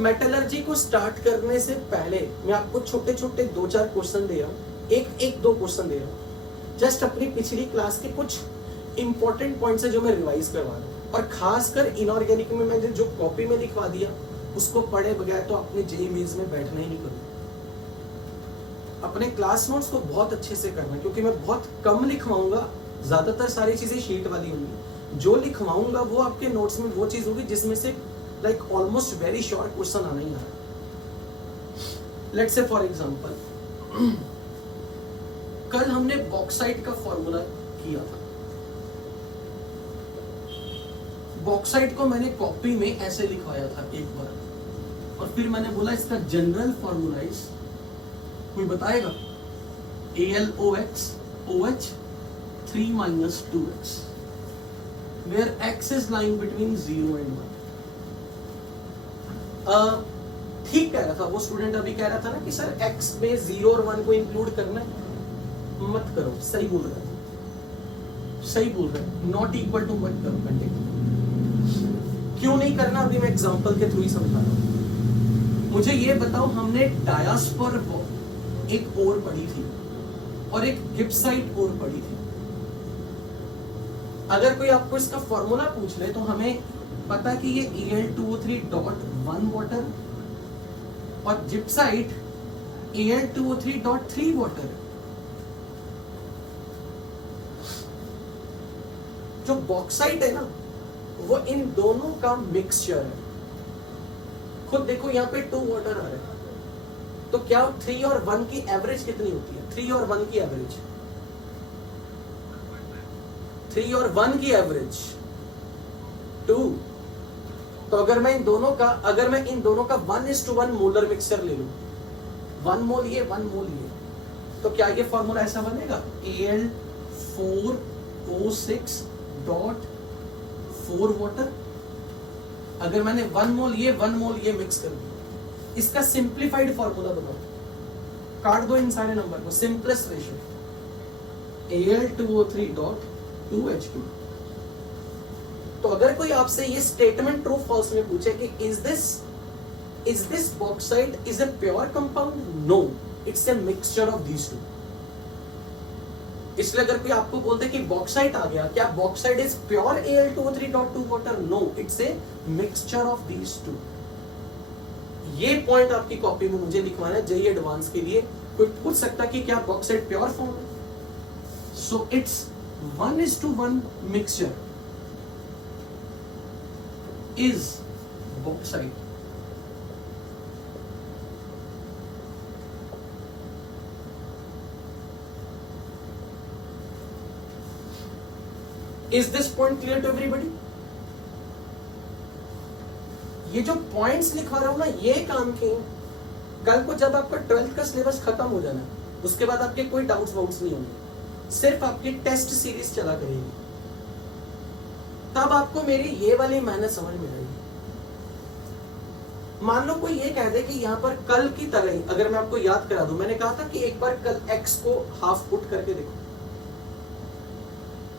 Metallurgy को start करने से पहले मैं आपको छोटे छोटे 2-4 क्वेश्चन दे रहा हूँ, एक दो क्वेश्चन दे रहा हूँ, जस्ट अपनी पिछली क्लास के कुछ इंपॉर्टेंट पॉइंट्स है जो मैं रिवाइज करवा रहा हूँ। और खासकर इनऑर्गेनिक में मैंने जो कॉपी में लिखवा दिया उसको पढ़े बगैर तो अपने जेईई मेंस में बैठना ही नहीं करूँगा। अपने क्लास नोट्स को बहुत अच्छे से करना, क्योंकि मैं बहुत कम लिखवाऊंगा, ज्यादातर सारी चीजें शीट वाली होंगी। जो लिखवाऊंगा वो आपके नोट्स में वो चीज होगी जिसमें से like almost very short question आना ही आ रहा है। लेट्स से फॉर एग्जांपल, कल हमने बॉक्साइट का फॉर्मूला किया था। बॉक्साइट को मैंने कॉपी में ऐसे लिखवाया था एक बार, और फिर मैंने बोला इसका जनरल फॉर्मूला इज, कोई बताएगा? AlOX OH 3 - 2x, where x is lying between 0 and 1। ठीक कह रहा था वो स्टूडेंट, अभी कह रहा था ना कि सर x में 0 और 1 को इंक्लूड करना है। मत करो, सही बोल रहा है, सही बोल रहा है, नॉट इक्वल टू मत करो। कंटिन्यू क्यों नहीं करना, अभी मैं एग्जांपल के थ्रू ही समझा रहा हूं। मुझे ये बताओ, हमने डायास्पर एक और पढ़ी थी और एक गिब्साइट और पढ़ी थी। अगर कोई आपको इसका फॉर्मूला पूछ ले तो हमें पता कि ये Al2O3.1 वाटर और गिब्साइट Al2O3.3 वाटर। जो बॉक्साइट है ना वो इन दोनों का मिक्सचर है। खुद देखो यहाँ पे 2 वाटर आ रहे हैं, तो क्या 3 और 1 की एवरेज कितनी होती है? 3 और 1 की एवरेज, 3 और 1 की एवरेज 2। तो अगर मैं इन दोनों का 1:1 मोलर मिक्सचर ले लूं, 1 मोल ये 1 मोल ये, तो क्या ये फॉर्मूला ऐसा बनेगा? Al4O6.4 water. अगर मैंने 1 मोल ये 1 मोल ये मिक्स कर दिया, इसका सिंप्लीफाइड फॉर्मूला बताओ, काट दो इन सारे नंबर को, सिंपलेस्ट रेशियो Al2O3.2H2। तो अगर कोई आपसे ये स्टेटमेंट ट्रू फॉल्स में पूछे कि is this bauxite is a pure compound? No, it's a mixture of these two. इसलिए अगर कोई आपको बोलते कि बॉक्साइट आ गया, क्या bauxite is pure Al2O3.2 water? No, it's a mixture of these two. ये पॉइंट आपकी कॉपी में मुझे लिखवाना है जेईई एडवांस के लिए। कोई पूछ सकता कि क्या बॉक्साइट प्योर फॉर्म है? So it's 1:1 mixture is bauxite. Is this point clear to everybody? ये जो पॉइंट्स लिखवा रहा हूं ना, ये काम के कल को जब आपका 12th का सिलेबस खत्म हो जाना, उसके बाद आपके कोई डाउट्स नहीं होंगे, सिर्फ आपकी टेस्ट सीरीज चला करेगी, तब आपको मेरी ये वाली मेहनत समझ में आएगी। मान लो कोई ये कह दे कि यहाँ पर कल की तरह ही, अगर मैं आपको याद करा दूं, मैंने कहा था कि एक बार कल x को हाफ पुट करके देखो।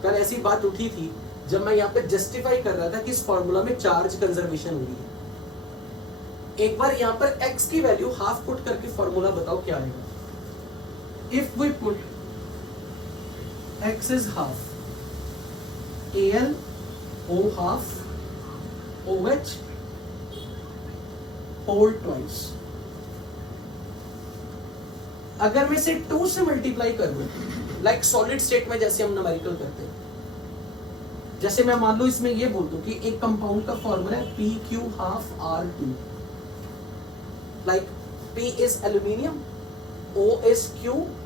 कल ऐसी बात उठी थी जब मैं यहाँ पे जस्टिफाई कर रहा था कि इस फॉर्मूला में चार्ज कंजर्वेशन हो रही है। एक बार यहाँ पर x की वैल्यू हाफ पुट करके फॉर्मूला बताओ क्या आएगा। If we put x is half, AlO half OH whole twice. अगर मैं इसे 2 से मल्टीप्लाई कर दूं, लाइक सॉलिड स्टेट में जैसे हम न्यूमेरिकल करते हैं, जैसे मैं मान लो इसमें ये बोल दूं कि एक कंपाउंड का फॉर्मूला है PQ half R2, like P is aluminium, O is Q,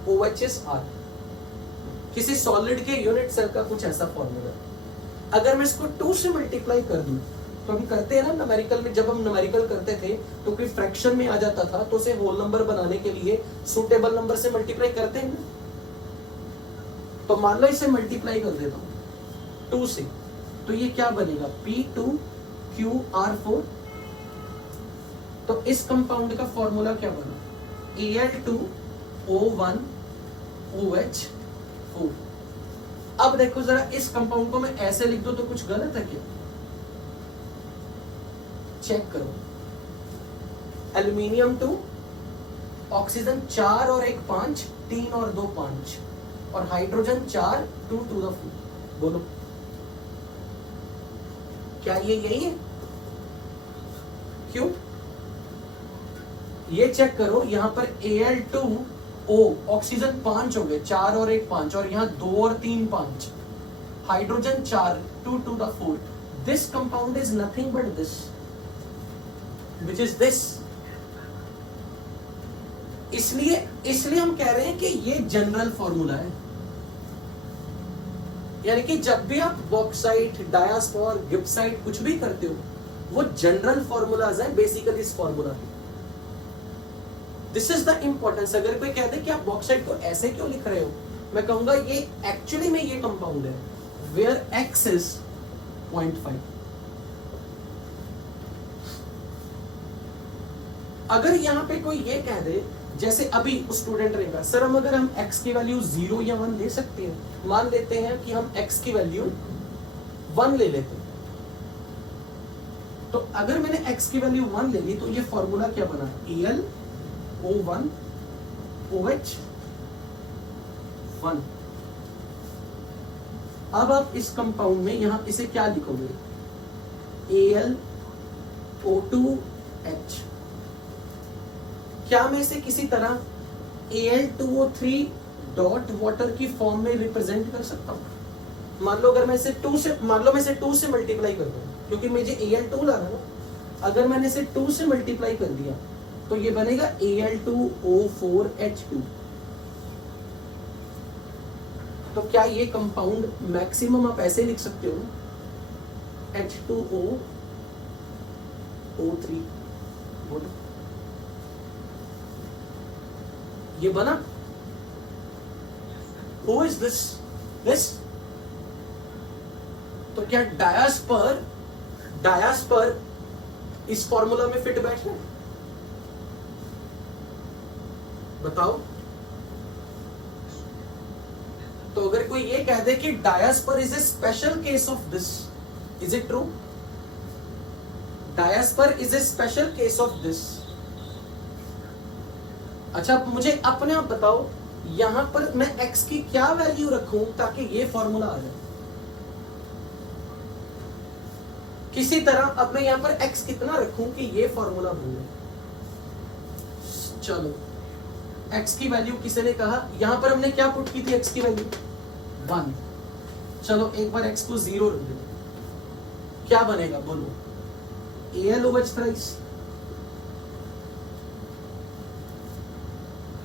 OH is R। किसी सॉलिड के यूनिट सेल का कुछ ऐसा फॉर्मूला। अगर मैं इसको 2 से मल्टीप्लाई कर दूं, तो हम करते हैं ना न्यूमेरिकल में, जब हम न्यूमेरिकल करते थे तो कोई फ्रैक्शन में आ जाता था तो उसे होल नंबर बनाने के लिए सुटेबल नंबर से मल्टीप्लाई करते हैं ना। तो मान लो इसे मल्टीप्लाई कर देता हूं 2 से, तो ये क्या बनेगा? P2QR4। तो इस कंपाउंड का फॉर्मूला क्या बना? Al2O1OH4। अब देखो जरा, इस कंपाउंड को मैं ऐसे लिख दूं तो कुछ गलत है क्या? चेक करो, एल्यूमिनियम 2, ऑक्सीजन 4 और 1 5, 3 और 2 5, और हाइड्रोजन 4, 2 to the 4। बोलो क्या ये यही है? क्यों? ये चेक करो, यहां पर Al2O ऑक्सीजन 5 हो गए, 4 और 1 5, और यहां 2 और 3 5, hydrogen 4, 2 to the 4। This compound is nothing but this, which is this. इसलिए हम कह रहे हैं कि ये जनरल फॉर्मूला है। यानी कि जब भी आप बॉक्साइट, डायास्पोर, गिब्साइट कुछ भी करते हो, वो जनरल फॉर्मूलाज है बेसिकली इस फॉर्मूला के। This is the importance. अगर कोई कहते कि आप बॉक्साइट को ऐसे क्यों लिख रहे हो, मैं कहूंगा ये एक्चुअली में ये कंपाउंड है वेयर एक्स इज 0.5। अगर यहां पे कोई ये कह दे, जैसे अभी स्टूडेंट रहेगा, सर हम x की वैल्यू 0 या 1 ले सकते हैं। मान लेते हैं कि हम x की वैल्यू 1 ले लेते हैं, तो अगर मैंने x की वैल्यू 1 ले ली तो ये फॉर्मूला क्या बना? AlO1 OH 1। अब आप इस कंपाउंड में यहां इसे क्या लिखोगे? AlO2H। क्या मैं इसे किसी तरह Al2O3 डॉट वाटर की फॉर्म में रिप्रेजेंट कर सकता हूं? मान लो अगर मैं इसे 2 से मल्टीप्लाई कर दूं, क्योंकि मुझे Al2 ला रहा है, अगर मैंने इसे 2 से मल्टीप्लाई कर दिया तो ये बनेगा Al2O4H2। तो क्या ये कंपाउंड मैक्सिमम आप ऐसे लिख सकते हो? H2O O3। बोलो ये बना? Who is this? तो क्या डायास्पर इस फॉर्मूला में फिट बैठ रहे हैं? बताओ। तो अगर कोई ये कह दे कि diaspore is a special case of this, is it true? Diaspore is a special case of this. अच्छा, मुझे अपने आप बताओ, यहां पर मैं x की क्या वैल्यू रखूं ताकि ये फॉर्मूला आ जाए? किसी तरह अब मैं यहां पर x कितना रखूं कि ये फॉर्मूला बन जाए? चलो, x की वैल्यू किसी ने कहा, यहां पर हमने क्या पुट की थी? x की वैल्यू 1। चलो एक बार x को 0 रख दो, क्या बनेगा? बोलो। AlOH thrice.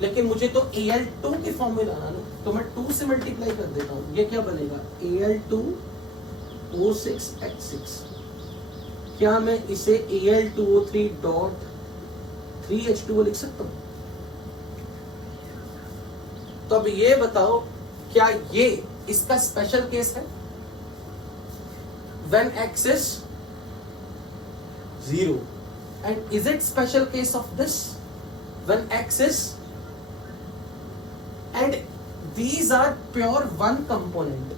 लेकिन मुझे तो Al2 के फॉर्म में लाना ना, तो मैं 2 से मल्टीप्लाई कर देता हूं। ये क्या बनेगा? Al2O6H6। क्या मैं इसे Al2O3 डॉट 3H2O लिख सकता हूं? तो अब ये बताओ, क्या ये इसका स्पेशल केस है? When x is 0, and is it special case of this? When x is, and these are pure one component,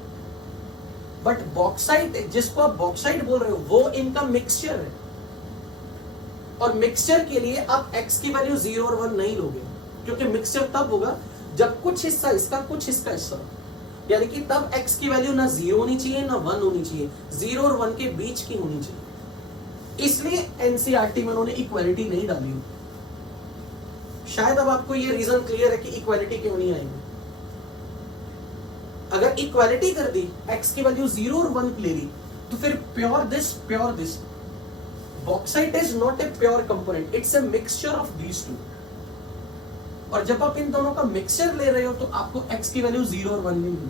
but bauxite, जिसको आप बॉक्साइट बोल रहे हो, वो इनका मिक्सचर है, और मिक्सचर के लिए आप x की वैल्यू 0 और 1 नहीं लोगे, क्योंकि मिक्सचर तब होगा जब कुछ हिस्सा इसका, कुछ इसका हिस्सा, यानी कि तब x की वैल्यू ना 0 होनी चाहिए ना 1 होनी चाहिए, 0 और 1 के बीच की होनी चाहिए। इसलिए एनसीईआरटी में उन्होंने इक्वालिटी नहीं डाली। शायद अब आपको ये रीजन क्लियर है कि इक्वालिटी क्यों नहीं आएगी। अगर इक्वालिटी कर दी, x की वैल्यू 0 और 1 ले ली, तो फिर pure this. Bauxite is not a pure component, it's a mixture of these to. और जब आप इन दोनों का मिक्सचर ले रहे हो तो आपको x की वैल्यू 0 और 1 नहीं मिली।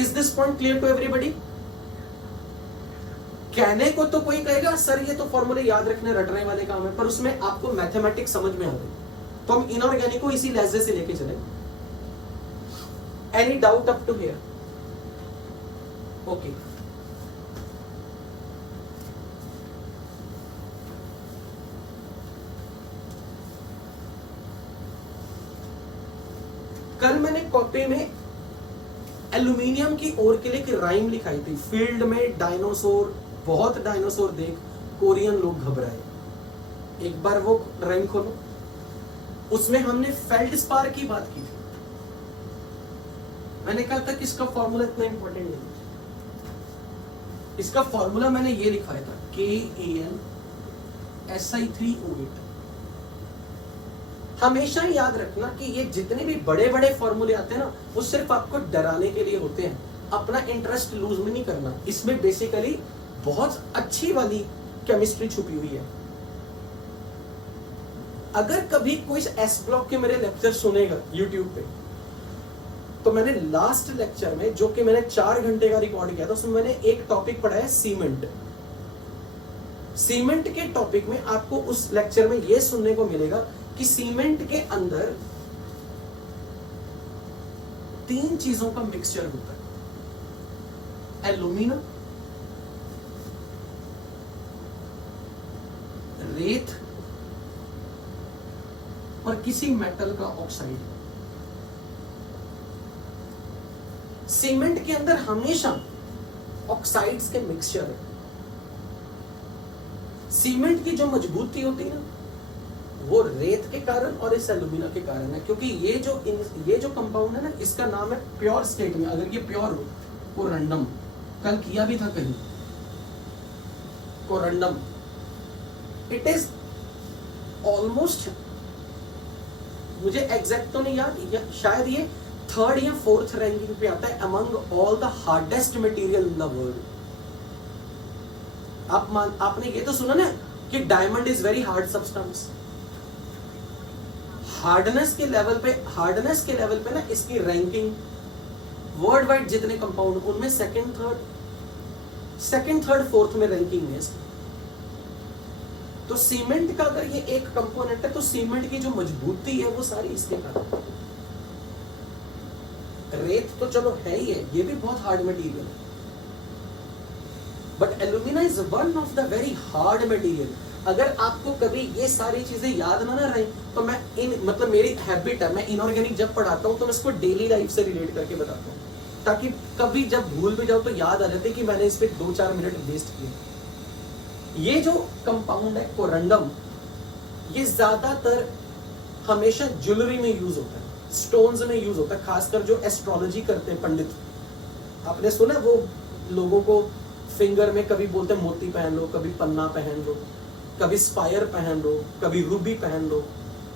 Is this point clear to everybody? कहने को तो कोई कहेगा सर ये तो फॉर्मूले याद रखने रटने वाले काम है, पर उसमें आपको मैथमेटिक्स समझ में आ गई, तो हम इनऑर्गेनिक को इसी लहजे से लेके चले। Any doubt up to here? Okay, कल मैंने कॉपी में एल्यूमिनियम की ओर के लिए एक राइम लिखाई थी, फील्ड में डायनासोर, बहुत डायनासोर देख कोरियन लोग घबराए। एक बार वो ड्राइंग खोलो, उसमें हमने फेल्डस्पार की बात की थी। मैंने कहा था कि इसका फॉर्मूला इतना इंपॉर्टेंट नहीं है। इसका फॉर्मूला मैंने ये लिखवाया था, KAlSi3O8। हमेशा याद रखना कि ये जितने भी बड़े बड़े फॉर्मूले आते हैं ना, वो सिर्फ आपको डराने के लिए होते हैं, अपना इंटरेस्ट लूज में नहीं करना। इसमें बेसिकली बहुत अच्छी वाली केमिस्ट्री छुपी हुई है। अगर कभी कोई एस ब्लॉक के मेरे लेक्चर सुनेगा यूट्यूब पे, तो मैंने लास्ट लेक्चर में, जो कि मैंने 4 घंटे का रिकॉर्ड किया था, उसमें मैंने एक टॉपिक पढ़ा है सीमेंट। सीमेंट के टॉपिक में आपको उस लेक्चर में यह सुनने को मिलेगा कि सीमेंट के अंदर 3 चीजों का मिक्सचर होता है, एल्यूमिना, रेत और किसी मेटल का ऑक्साइड। सीमेंट के अंदर हमेशा ऑक्साइड्स के मिक्सचर है। सीमेंट की जो मजबूती होती है ना, वो रेत के कारण और इस एल्यूमिना के कारण है, क्योंकि ये जो कंपाउंड है ना, इसका नाम है प्योर स्टेट में, अगर ये प्योर हो, कोरंडम, कल किया भी था कहीं, कोरंडम। इट इज ऑलमोस्ट, मुझे एग्जैक्ट तो नहीं याद, शायद ये 3rd या 4th रैंकिंग पे आता है among all the hardest material in the world. आपने ये तो सुना ना कि diamond is very hard substance. Hardness के लेवल पे ना इसकी रैंकिंग वर्ल्ड वाइड जितने कंपाउंड, उनमें सेकंड, थर्ड, फोर्थ में रैंकिंग है इसकी। तो सीमेंट का अगर ये एक कंपोनेंट है, तो सीमेंट की जो मजबूती है वो सारी इसके कारण। रेत तो चलो है ही है, ये भी बहुत हार्ड मटेरियल है, but alumina is one of the very hard material. अगर आपको कभी ये सारी चीजें याद ना रहे, तो मैं मतलब मेरी हैबिट है, मैं इनऑर्गेनिक जब पढ़ाता हूं तो मैं इसको डेली लाइफ से रिलेट करके बताता हूं, ताकि कभी जब भूल भी जाओ तो याद आ जाते कि मैंने इस पे 2-4 मिनट वेस्ट किए। ये जो कंपाउंड है कोरंडम, ये ज्यादातर हमेशा ज्वेलरी में यूज होता है, स्टोन्स में यूज होता है, खासकर जो एस्ट्रोलॉजी करते हैं पंडित। आपने सुना वो लोगों को फिंगर में कभी बोलते हैं मोती पहन लो, कभी पन्ना पहन लो, कभी स्पायर पहन लो, कभी रूबी पहन लो,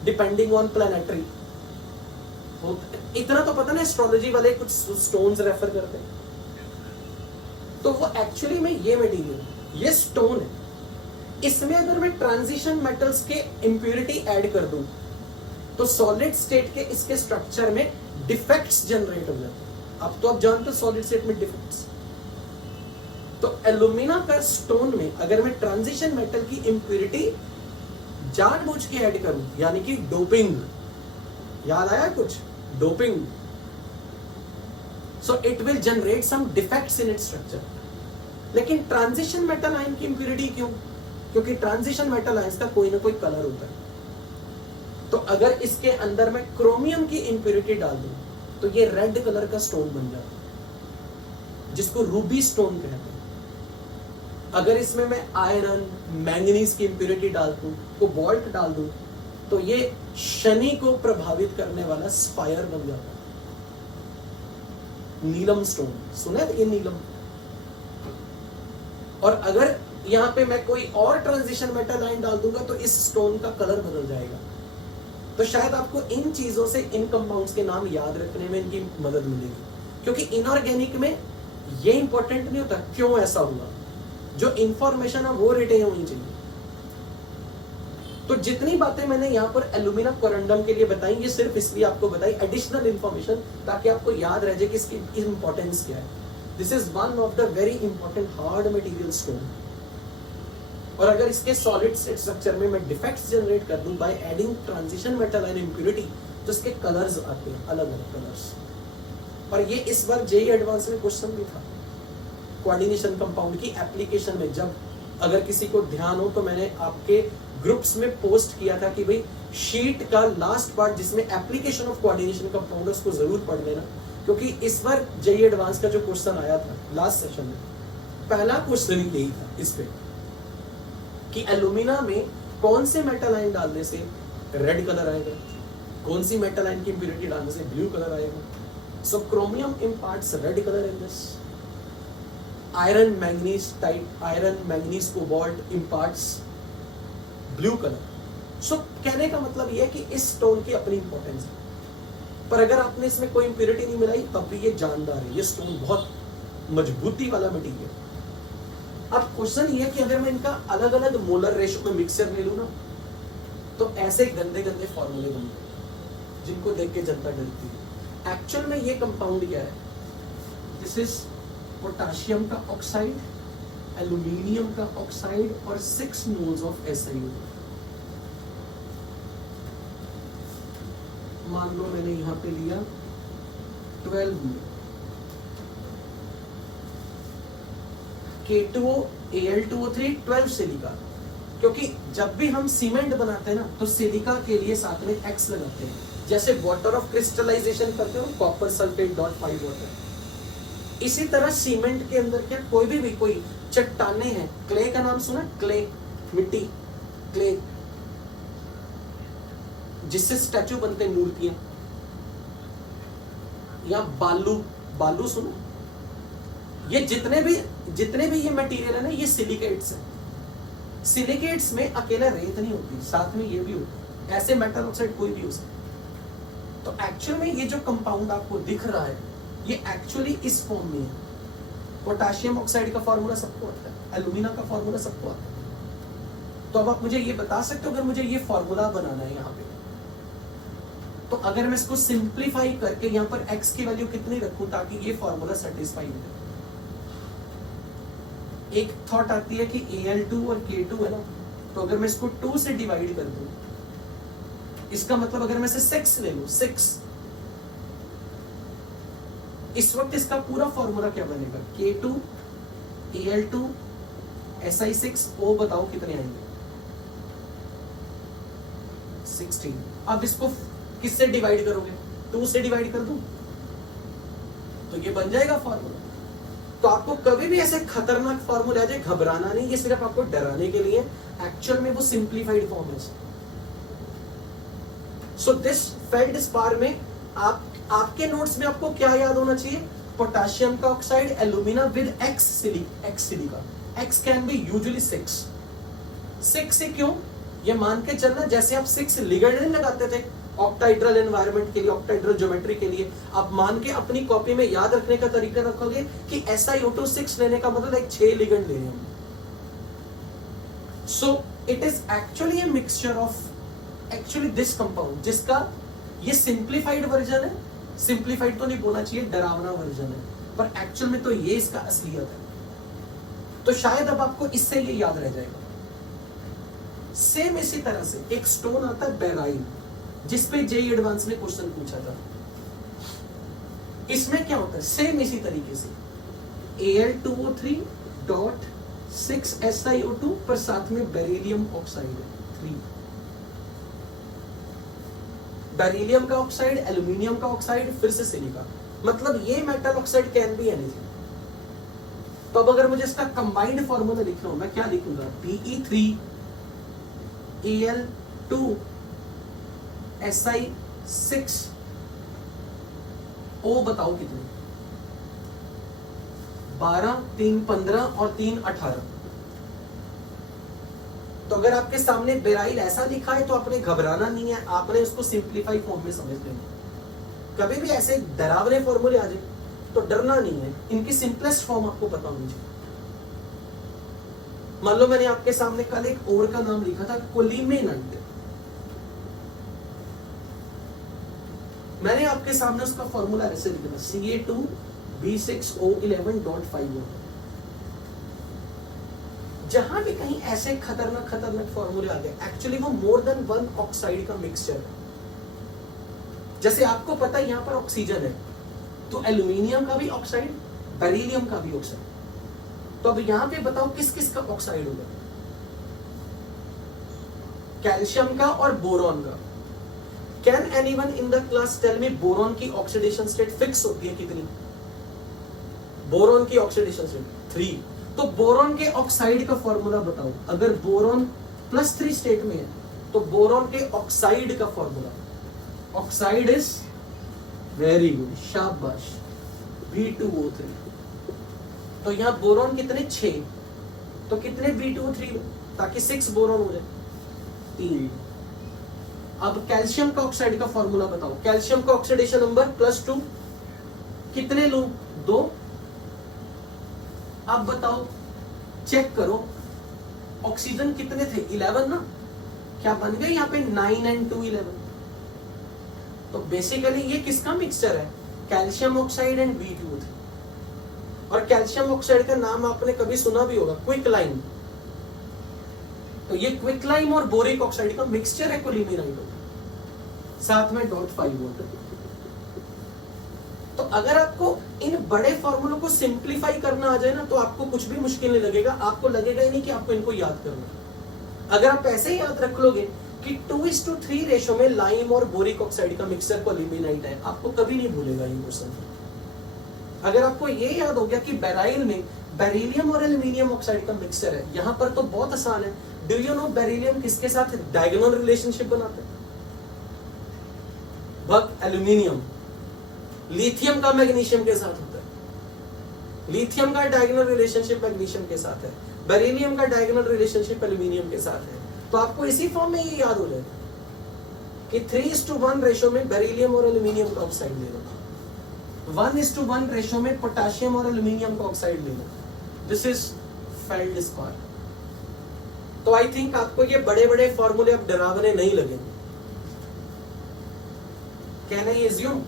डिपेंडिंग ऑन प्लैनेटरी। इतना तो पता ना, एस्ट्रोलॉजी वाले कुछ स्टोन्स रेफर करते हैं। तो वो एक्चुअली में ये मटेरियल, ये स्टोन है। इसमें अगर मैं ट्रांजिशन मेटल्स के इंप्योरिटी ऐड कर दूं, तो सॉलिड स्टेट के इसके स्ट्रक्चर में डिफेक्ट्स जनरेट हो जाते हैं। अब तो आप जानते हो सॉलिड स्टेट में डिफेक्ट्स। तो एल्यूमिना का स्टोन में अगर मैं ट्रांजिशन मेटल की इंप्योरिटी जानबूझ के ऐड करूं, यानी कि डोपिंग, याद आया कुछ? Doping, so it will generate some defects in its structure. लेकिन ट्रांजिशन मेटल आयन की इंप्योरिटी क्यों? क्योंकि ट्रांजिशन मेटल आयंस का कोई ना कोई कलर होता है। तो अगर इसके अंदर मैं क्रोमियम की इंप्योरिटी डाल दूं, तो ये रेड कलर का स्टोन बन जाता है, जिसको रूबी स्टोन कहते हैं। अगर इसमें मैं आयरन, मैंगनीज की इंप्योरिटी डाल दूं, कोबाल्ट डाल दूं, तो ये शनि को प्रभावित करने वाला स्पायर बन जाता है। नीलम स्टोन सुना है ये नीलम। और अगर यहां पे मैं कोई और ट्रांजिशन मेटल आयन डाल दूंगा, तो इस स्टोन का कलर बदल जाएगा। तो शायद आपको इन चीजों से, इन कंपाउंड्स के नाम याद रखने में इनकी मदद मिलेगी, क्योंकि इनऑर्गेनिक में ये इंपॉर्टेंट नहीं होता क्यों ऐसा हुआ, जो इंफॉर्मेशन है वो रिटेन होनी चाहिए। तो जितनी बातें मैंने यहाँ पर एल्यूमिना कोरंडम के लिए बताई, ये सिर्फ इसलिए आपको बताई, एडिशनल इंफॉर्मेशन, ताकि आपको याद रह जाए कि इसकी इंपॉर्टेंस क्या है। This is one of the very important hard material stone. और अगर इसके सॉलिड स्ट्रक्चर में मैं डिफेक्ट्स जनरेट कर दूं by adding transition metal and impurity, तो इसके कलर्स आते हैं, अलग अलग कलर्स। और ये इस बार जेईई एडवांस में क्वेश्चन भी था, कोऑर्डिनेशन कंपाउंड की एप्लीकेशन में। जब अगर किसी को ध्यान हो तो मैंने आपके ग्रुप्स में पोस्ट किया था कि भाई शीट का लास्ट पार्ट जिसमें एप्लीकेशन ऑफ कोऑर्डिनेशन कंपाउंड, उसको जरूर पढ़ लेना, क्योंकि इस बार जेईई एडवांस का जो क्वेश्चन आया था लास्ट सेशन में, पहला क्वेश्चन यही था इस पे कि एल्यूमिना में कौन से मेटल आयन डालने से रेड कलर आएगा, कौन सी मेटल आयन की इंप्योरिटी डालने से ब्लू कलर आएगा। So chromium imparts red colour in this, iron manganese type, iron manganese cobalt imparts blue colour. So कहने का मतलब यह है कि इस स्टोन की अपनी इंपॉर्टेंस है, पर अगर आपने इसमें कोई इंप्योरिटी नहीं मिलाई तब भी ये जानदार है, ये स्टोन बहुत मजबूती वाला मटेरियल। अब क्वेश्चन ये कि अगर मैं इनका अलग अलग मोलर रेशो में मिक्सचर ले लूं ना, तो ऐसे गंदे गंदे फॉर्मूले बनते हैं जिनको देख के जनता डरती है। एक्चुअल में ये कंपाउंड क्या है, दिस इज पोटाशियम का ऑक्साइड, एल्यूमिनियम का ऑक्साइड और 6 मोल्स ऑफ SiO2। मान लो मैंने यहां पे लिया 12 मोल K2O Al2O3 12 सिलिका, क्योंकि जब भी हम सीमेंट बनाते हैं ना तो सिलिका के लिए साथ में X लगाते हैं, जैसे वाटर ऑफ क्रिस्टलाइजेशन करते हो कॉपर सल्फेट .5 वाटर। इसी तरह सीमेंट के अंदर क्या कोई भी कोई चट्टाने हैं, क्ले का नाम सुना, क्ले मिट्टी, क्ले जिससे स्टैचू बनते हैं, मूर्तियां, या बालू, बालू सुना, ये जितने भी ये मटेरियल है ना, ये सिलिकेट्स है। सिलिकेट्स में अकेला रेत नहीं होती, साथ में ये भी होता है, ऐसे मेटल ऑक्साइड कोई भी हो सकता है। तो एक्चुअल में ये जो कंपाउंड आपको दिख रहा है ये एक्चुअली इस फॉर्म में है। पोटाशियम ऑक्साइड का फॉर्मूला सबको आता है, एल्यूमिना का फॉर्मूला सबको आता है। तो अब आप मुझे ये बता सकते हो, अगर मुझे ये फॉर्मूला बनाना है यहाँ पे, तो अगर मैं इसको सिंप्लीफाई करके यहाँ पर x की वैल्यू कितनी रखूं ताकि ये फॉर्मूला सेटिस्फाई हो जाए। एक थॉट आती है कि Al2 और K2 है ना, तो अगर मैं इसको 2 से डिवाइड कर दूं, इसका मतलब अगर मैं इसे 6 ले लूं, 6, इस वक्त इसका पूरा फॉर्मूला क्या बनेगा, K2 Al2 Si6 O, बताओ कितने आएंगे, 16। अब इसको किससे डिवाइड करोगे, 2 से डिवाइड कर दूं तो ये बन जाएगा फॉर्मूला। तो आपको कभी भी ऐसे खतरनाक फॉर्मूला आ जाए, घबराना नहीं, ये सिर्फ आपको डराने के लिए, एक्चुअल में वो सिंप्लीफाइड फॉर्म है। सो दिस फेल्डस्पार में आपके नोट्स में आपको क्या याद होना चाहिए, पोटाशियम का oxide, alumina with X silica, X can be usually 6 से क्यों, ये मान के चलना जैसे आप 6 लिगेंड नहीं लगाते थे ऑक्टाइड्रल एनवायरनमेंट के लिए, ऑक्टाइड्रल ज्योमेट्री के लिए, आप मान के अपनी कॉपी में याद रखने का तरीका रखोगे कि SiO2 6 लेने का मतलब एक 6 लिगेंड ले रहे हैं। So it is actually A mixture of actually this compound, जिसका ये सिंप्लीफाइड वर्जन है, सिंप्लीफाइड तो नहीं बोलना चाहिए, डरावना वर्जन है, पर एक्चुअल में तो ये इसका असलियत है। तो शायद अब आपको इससे ये याद रह जाएगा। सेम इसी तरह से एक स्टोन आता है बेराइल, जिसपे जेईई एडवांस ने क्वेश्चन पूछा था। इसमें क्या होता है, सेम इसी तरीके से Al2O3 .6 SiO2 पर साथ में बेरिलियम ऑक्साइड 3, बेरिलियम का ऑक्साइड, एल्यूमिनियम का ऑक्साइड, फिर से सिलिका, मतलब ये metal oxide can be anything. तो अब अगर मुझे इसका कंबाइंड फॉर्मूला लिखना हो, मैं क्या लिखूंगा, Pe3 Al2 Si6 O, बताओ कितने, 12, 3 15 और 3 18। तो अगर आपके सामने बेराइल ऐसा लिखा है तो आपने घबराना नहीं है, आपने उसको सिंप्लीफाई फॉर्म में समझ लेना। कभी भी ऐसे डरावने फॉर्मूले आ जाए तो डरना नहीं है, इनकी सिंपलेस्ट फॉर्म आपको पता होनी चाहिए। मान लो मैंने आपके सामने कल एक और का नाम लिखा था, कोलिमेनंट, मैंने आपके सामने उसका फॉर्मूला ऐसे लिखा था Ca2B6O11.5। जहां भी कहीं ऐसे खतरनाक फॉर्मूले आ गए, एक्चुअली वो मोर देन 1 ऑक्साइड का मिक्सचर है। जैसे आपको पता है यहां पर ऑक्सीजन है, तो एल्यूमिनियम का भी ऑक्साइड, बेरिलियम का भी ऑक्साइड। तो अब यहां पे बताओ किस किस का ऑक्साइड होगा, कैल्शियम का और बोरॉन का। Can anyone in the class tell me boron की ऑक्सीडेशन स्टेट फिक्स होती है कितनी, बोरॉन की ऑक्सीडेशन स्टेट 3। तो बोरॉन के ऑक्साइड का फॉर्मूला बताओ, अगर बोरॉन +3 स्टेट में है, तो बोरॉन के ऑक्साइड का formula, oxide is very good, शाबाश, B2O3। तो यहाँ बोरॉन कितने 6, तो कितने B2O3 लो ताकि 6 बोरॉन हो जाए, 3। अब कैल्शियम का ऑक्साइड का फॉर्मूला बताओ, कैल्शियम का ऑक्सीडेशन नंबर +2, कितने लूं 2। अब बताओ, चेक करो, ऑक्सीजन कितने थे 11 ना, क्या बन गए यहाँ पे 9 and 2 11। तो बेसिकली ये किसका मिक्सचर है, कैल्शियम ऑक्साइड एंड B2O3। और कैल्शियम ऑक्साइड का नाम आपने कभी सुना भी होगा, क्विक लाइम। तो ये क्विक लाइम और बोरिक ऑक्साइड का मिक्सचर है कोलिमेराइड, साथ में .5 वाटर। तो अगर आपको इन बड़े फॉर्मूलों को सिंप्लीफाई करना आ जाए ना, तो आपको कुछ भी मुश्किल नहीं लगेगा, आपको लगेगा ही नहीं कि आपको इनको याद करना। अगर आप ऐसे ही याद रख लोगे कि 2:3 रेशो में लाइम और बोरिक ऑक्साइड का मिक्सचर कोलिमेनाइट है, आपको कभी नहीं भूलेगा ये क्वेश्चन। अगर आपको ये याद हो गया कि बेराइल में बेरिलियम और एल्यूमिनियम ऑक्साइड का मिक्सचर है, यहां पर तो बहुत आसान है। डू यू नो बेरिलियम किसके साथ डायगोनल रिलेशनशिप बनाते हैं, एल्यूमिनियम। लिथियम का मैग्नीशियम के साथ होता है, लिथियम का डायगोनल रिलेशनशिप मैग्नीशियम के साथ है, बेरिलियम का डायगोनल रिलेशनशिप एल्यूमिनियम के साथ है। तो आपको इसी फॉर्म में ये याद हो जाएगा कि 3:1 रेशो में बेरिलियम और एल्यूमिनियम का ऑक्साइड ले लो, 1:1 रेशो में पोटेशियम और एल्यूमिनियम का ऑक्साइड ले लो। This is feldspar. तो आई थिंक आपको ये बड़े बड़े फॉर्मूले अब डरावने नहीं लगेंगे। Can I assume?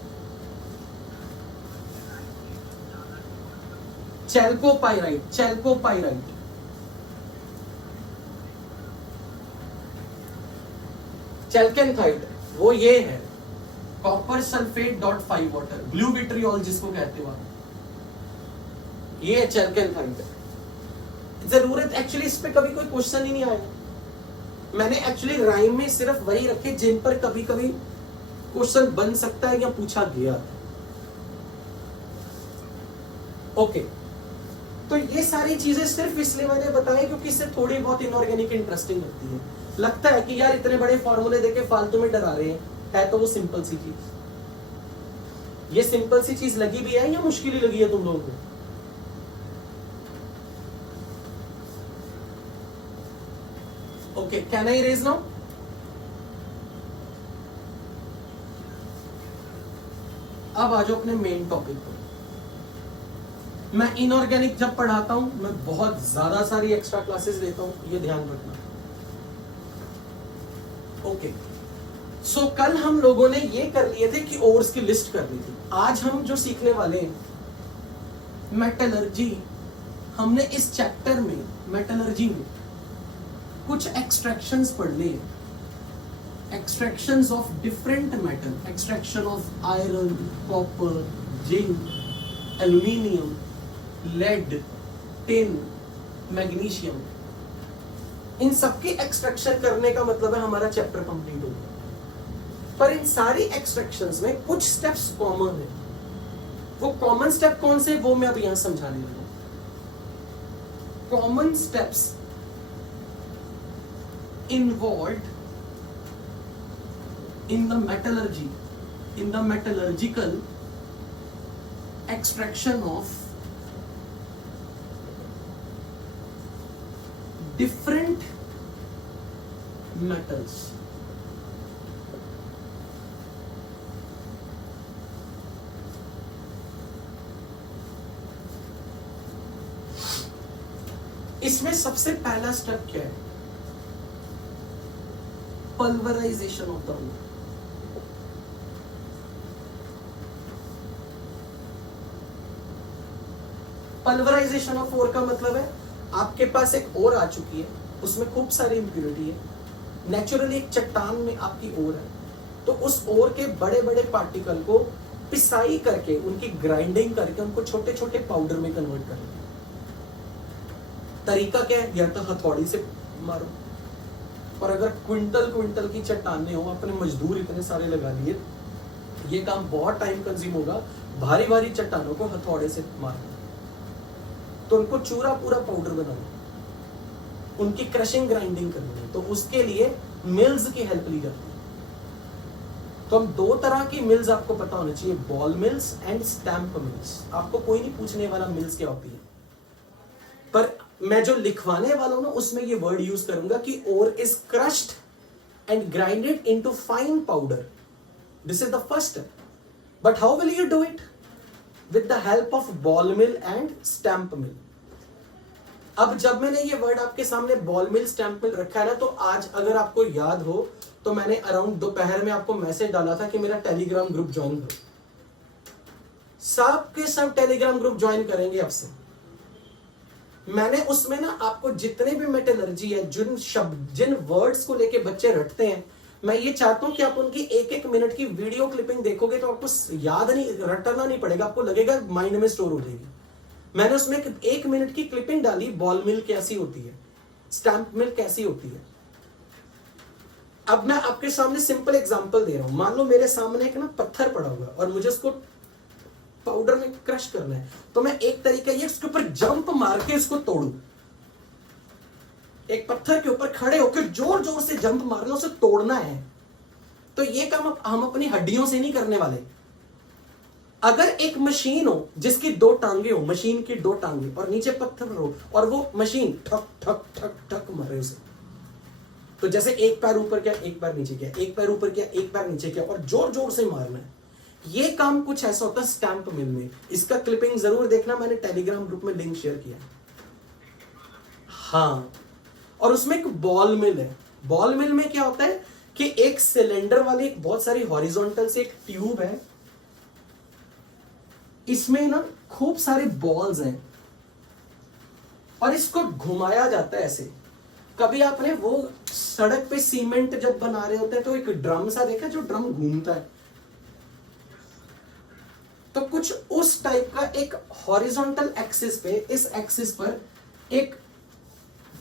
चैल्कोपाइराइट, चैल्कोपाइराइट, चैल्केनथाइड, वो ये है copper sulphate .5 water, blue vitriol जिसको कहते हो आप, ये है चैल्केनथाइड। जरूरत एक्चुअली इस पे कभी कोई क्वेश्चन ही नहीं आया, मैंने एक्चुअली राइम में सिर्फ वही रखे जिन पर कभी कभी क्वेश्चन बन सकता है या पूछा गया। ओके, तो ये सारी चीजें सिर्फ इसलिए मैंने बताया क्योंकि इससे थोड़ी बहुत इनऑर्गेनिक इंटरेस्टिंग लगती है। लगता है कि यार इतने बड़े फॉर्मूले देके फालतू में डरा रहे हैं, है तो वो सिंपल सी चीज। ये सिंपल सी चीज लगी भी है या मुश्किल ही लगी है तुम लोगों को? Okay, can I raise now? अब आ जाओ अपने मेन टॉपिक पर। मैं इनऑर्गेनिक जब पढ़ाता हूं, मैं बहुत ज्यादा सारी एक्स्ट्रा क्लासेस लेता हूं, ये ध्यान रखना। ओके, सो कल हम लोगों ने ये कर लिए थे कि ओर्स की लिस्ट कर ली थी। आज हम जो सीखने वाले हैं मेटलर्जी, हमने इस चैप्टर में मेटलर्जी में कुछ एक्सट्रैक्शंस पढ़ लिए। Extractions of different metal, extraction of iron, copper, zinc, aluminium, lead, tin, magnesium. इन सबकी एक्सट्रैक्शन करने का मतलब है हमारा चैप्टर कंप्लीट हो गया। पर इन सारी एक्सट्रैक्शंस में कुछ स्टेप्स कॉमन है। वो कॉमन स्टेप कौन से, वो मैं अब यहां समझाने लगा। Common steps involved in the metallurgy, in the metallurgical extraction of different metals. इसमें सबसे पहला स्टेप क्या है? Pulverisation of the ore. Pulverisation of ore का मतलब है आपके पास एक ओर आ चुकी है, उसमें खूब सारी इंप्योरिटी है, नेचुरली एक चट्टान में आपकी ओर है, तो उस ओर के बड़े बड़े पार्टिकल को पिसाई करके, उनकी ग्राइंडिंग करके उनको छोटे छोटे पाउडर में कन्वर्ट करें। तरीका क्या है? या तो हथौड़ी से मारो, और अगर क्विंटल क्विंटल की चट्टाने हो, अपने मजदूर इतने सारे लगा लिए, ये काम बहुत टाइम कंज्यूम होगा। भारी भारी चट्टानों को हथौड़े से मारना, तो उनको चूरा पूरा पाउडर बनाना। उनकी क्रशिंग ग्राइंडिंग करनी है, तो उसके लिए मिल्स की हेल्प ली जाती है। तो हम दो तरह की मिल्स आपको पता होना चाहिए, ball mills and stamp mills. आपको कोई नहीं पूछने वाला मिल्स क्या होती है, पर मैं जो लिखवाने वाला हूं ना उसमें ये वर्ड यूज करूंगा कि ore is crushed and grinded into fine powder. This is the first step, but how will you do it? With the help of ball mill and stamp mill. अब जब मैंने ये वर्ड आपके सामने ball मिल stamp मिल रखा है ना, तो आज अगर आपको याद हो तो मैंने अराउंड दोपहर में आपको मैसेज डाला था कि मेरा टेलीग्राम ग्रुप ज्वाइन करो। सब के सब टेलीग्राम ग्रुप ज्वाइन करेंगे अब से। मैंने उसमें ना आपको जितने भी मेटलर्जी है, जिन शब्द जिन वर्ड्स को लेके बच्चे रटते हैं, मैं ये चाहता हूं कि आप उनकी एक एक मिनट की वीडियो क्लिपिंग देखोगे तो आपको याद नहीं, रटना नहीं पड़ेगा, आपको लगेगा माइंड में स्टोर हो जाएगी। मैंने उसमें एक मिनट की क्लिपिंग डाली, बॉल मिल कैसी होती है, स्टैंप मिल कैसी होती है। अब मैं आपके सामने सिंपल एग्जांपल दे रहा हूं। मान लो मेरे सामने एक ना पत्थर पड़ा हुआ और मुझे उसको पाउडर में क्रश करना है, तो मैं एक तरीका ये उसके ऊपर जंप मार के इसको तोड़ू। एक पत्थर के ऊपर खड़े होकर जोर जोर से जंप मारना, उसे तोड़ना है। तो ये काम हम अपनी हड्डियों से नहीं करने वाले। अगर एक मशीन हो जिसकी दो टांगे हो, मशीन की दो टांगे और नीचे पत्थर हो और वो मशीन ठक ठक ठक ठक मारे उसे, तो जैसे एक पैर ऊपर किया, एक पैर नीचे किया, एक पैर ऊपर किया, एक पैर नीचे किया और जोर जोर से मारना है। ये काम कुछ ऐसा होता है स्टैंप मिल में। इसका क्लिपिंग जरूर देखना, मैंने टेलीग्राम ग्रुप में लिंक शेयर किया। हाँ, और उसमें एक बॉल मिल है। बॉल मिल में क्या होता है कि एक सिलेंडर वाली बहुत सारी हॉरिजॉन्टल से एक ट्यूब है, इसमें ना खूब सारे बॉल्स हैं और इसको घुमाया जाता है ऐसे। कभी आपने वो सड़क पे सीमेंट जब बना रहे होते हैं तो एक ड्रम सा देखा, जो ड्रम घूमता है, तो कुछ उस टाइप का एक हॉरिजॉन्टल एक्सिस पे, इस एक्सिस पर एक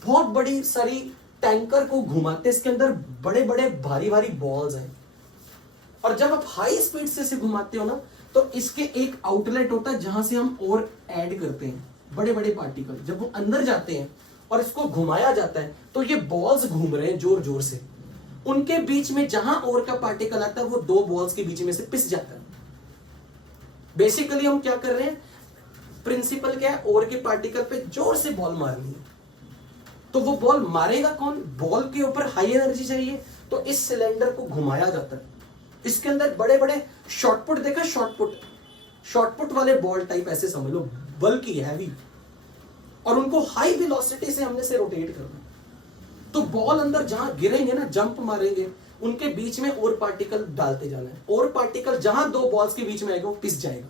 बहुत बड़ी सारी टैंकर को घुमाते, इसके अंदर बड़े बड़े भारी भारी बॉल्स हैं। और जब आप हाई स्पीड से इसे घुमाते हो ना, तो इसके एक आउटलेट होता है जहां से हम और ऐड करते हैं बड़े बड़े पार्टिकल। जब वो अंदर जाते हैं और इसको घुमाया जाता है, तो ये बॉल्स घूम रहे हैं जोर जोर से। उनके बीच में जहां और का पार्टिकल आता है, वो दो बॉल्स के बीच में से पिस जाता है। बेसिकली हम क्या कर रहे हैं, प्रिंसिपल क्या है, और के पार्टिकल पे जोर से बॉल मारनी है। तो वो बॉल मारेगा कौन? बॉल के ऊपर हाई एनर्जी चाहिए, तो इस सिलेंडर को घुमाया जाता है। इसके अंदर बड़े बड़े शॉर्टपुट देखा, शॉर्टपुट वाले बॉल टाइप ऐसे समझ लो, बल्कि हैवी, और उनको हाई वेलोसिटी से हमने से रोटेट करना। तो बॉल अंदर जहां गिरेंगे ना, जंप मारेंगे, उनके बीच में और पार्टिकल डालते जाना है। और पार्टिकल जहां दो बॉल्स के बीच में आएगा वो पिस जाएगा।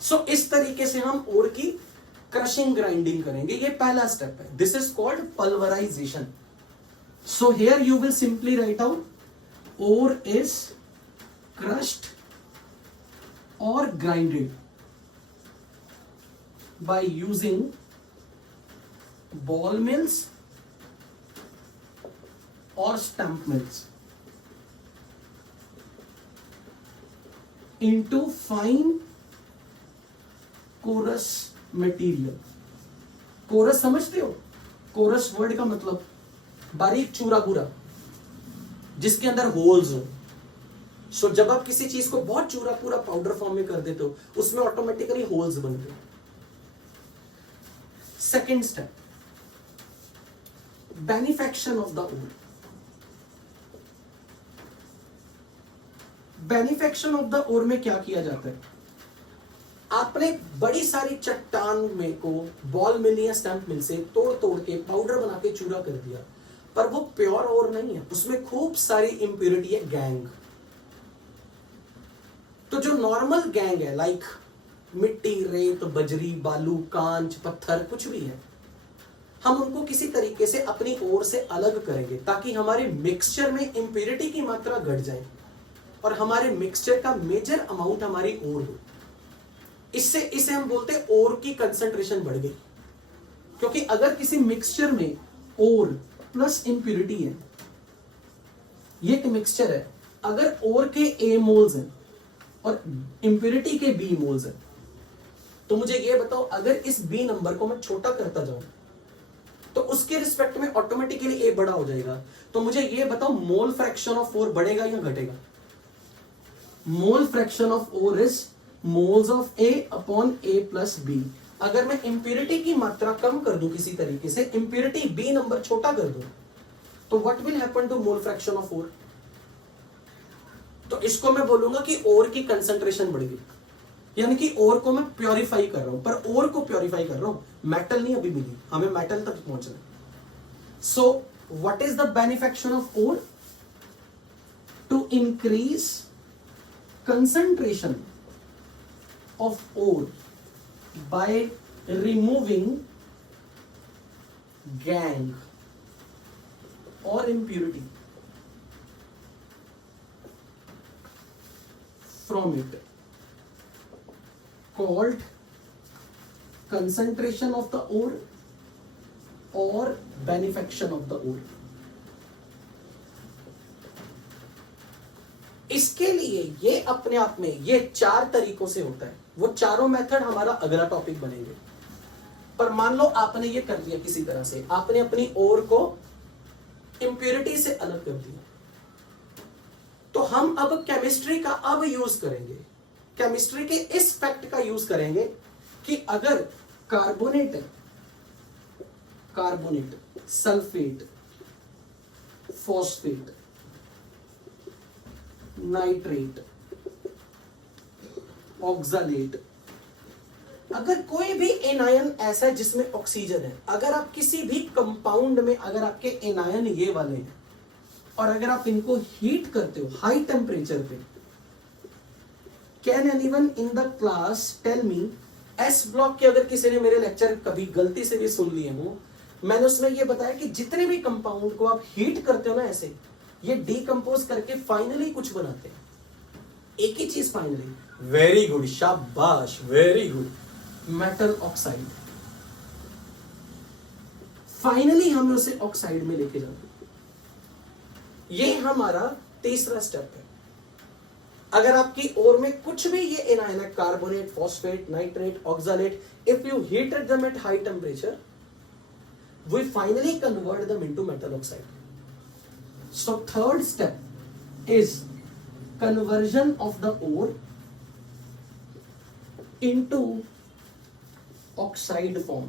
सो इस तरीके से हम और की क्रशिंग ग्राइंडिंग करेंगे। ये पहला स्टेप है। This is called pulverisation. So here you will simply write out ore is crushed or grinded by using ball mills or stamp mills into fine coarse material। Coarse समझते हो? Coarse word का मतलब बारीक चूरा पूरा, जिसके अंदर होल्स हो। सो जब आप किसी चीज को बहुत चूरा पूरा पाउडर फॉर्म में कर देते हो, उसमें ऑटोमेटिकली होल्स बनते हैं। Second step, beneficiation of the ore. Beneficiation of the ore में क्या किया जाता है? आपने बड़ी सारी चट्टान में को बॉल मिल या स्टैंप मिल से तोड़ तोड़ के पाउडर बना के चूरा कर दिया, पर वो प्योर ओर नहीं है, उसमें खूब सारी इंप्योरिटी है, गैंग। तो जो नॉर्मल गैंग है, लाइक मिट्टी, रेत, बजरी, बालू, कांच, पत्थर, कुछ भी है, हम उनको किसी तरीके से अपनी ओर से अलग करेंगे ताकि हमारे मिक्सचर में इंप्योरिटी की मात्रा घट जाए और हमारे मिक्सचर का मेजर अमाउंट हमारी ओर हो। इससे इसे हम बोलते हैं ओर की कंसंट्रेशन बढ़ गई। क्योंकि अगर किसी मिक्सचर में ओर प्लस इंप्योरिटी है, ये एक मिक्सचर है, अगर ओर के ए मोल्स हैं और इंप्योरिटी के बी मोल्स हैं, तो मुझे ये बताओ, अगर इस बी नंबर को मैं छोटा करता जाऊं तो उसके रिस्पेक्ट में ऑटोमेटिकली ए बड़ा हो जाएगा। तो मुझे ये बताओ मोल फ्रैक्शन ऑफ ओर बढ़ेगा या घटेगा? Mole fraction of ore is moles of A upon A plus B. अगर मैं इंप्योरिटी की मात्रा कम कर दूं किसी तरीके से, इंप्योरिटी बी नंबर छोटा कर दूं, तो what will happen to mole fraction of ore? तो इसको मैं बोलूंगा कि ओर की कंसंट्रेशन बढ़ गई, यानी कि ओर को मैं प्योरीफाई कर रहा हूं। पर ओर को प्योरीफाई कर रहा हूं, मेटल नहीं अभी मिली, हमें मेटल तक पहुंचना है। So what is the beneficiation of ore? To increase concentration of ore by removing gangue or impurity from it, called concentration of the ore or benefaction of the ore. इसके लिए ये अपने आप में ये 4 तरीकों से होता है। वो चारों मेथड हमारा अगला टॉपिक बनेंगे। पर मान लो आपने ये कर दिया किसी तरह से, आपने अपनी ओर को इंप्योरिटी से अलग कर दिया, तो हम अब केमिस्ट्री का अब यूज करेंगे। केमिस्ट्री के इस फैक्ट का यूज करेंगे कि अगर carbonate, sulphate, phosphate, nitrate, oxalate, अगर कोई भी एनायन ऐसा है जिसमें ऑक्सीजन है, अगर आप किसी भी कंपाउंड में अगर आपके एनायन ये वाले हैं और अगर आप इनको हीट करते हो हाई टेम्परेचर पे, can anyone in the class tell me, s block के अगर किसी ने मेरे लेक्चर कभी गलती से भी सुन लिए हो, मैंने उसमें ये बताया कि जितने भी कंपाउंड को आप हीट करते हो ना, ऐसे ये डीकंपोज करके फाइनली कुछ बनाते हैं, एक ही चीज फाइनली। वेरी गुड, शाबाश, very good, metal oxide. Finally हम उसे ऑक्साइड में लेके जाते हैं। ये हमारा तीसरा स्टेप है। अगर आपकी ओर में कुछ भी ये एनायन है, carbonate, phosphate, nitrate, oxalate, if you heated them at high temperature, we finally convert them into metal oxide. So third step is conversion of the ore into oxide form.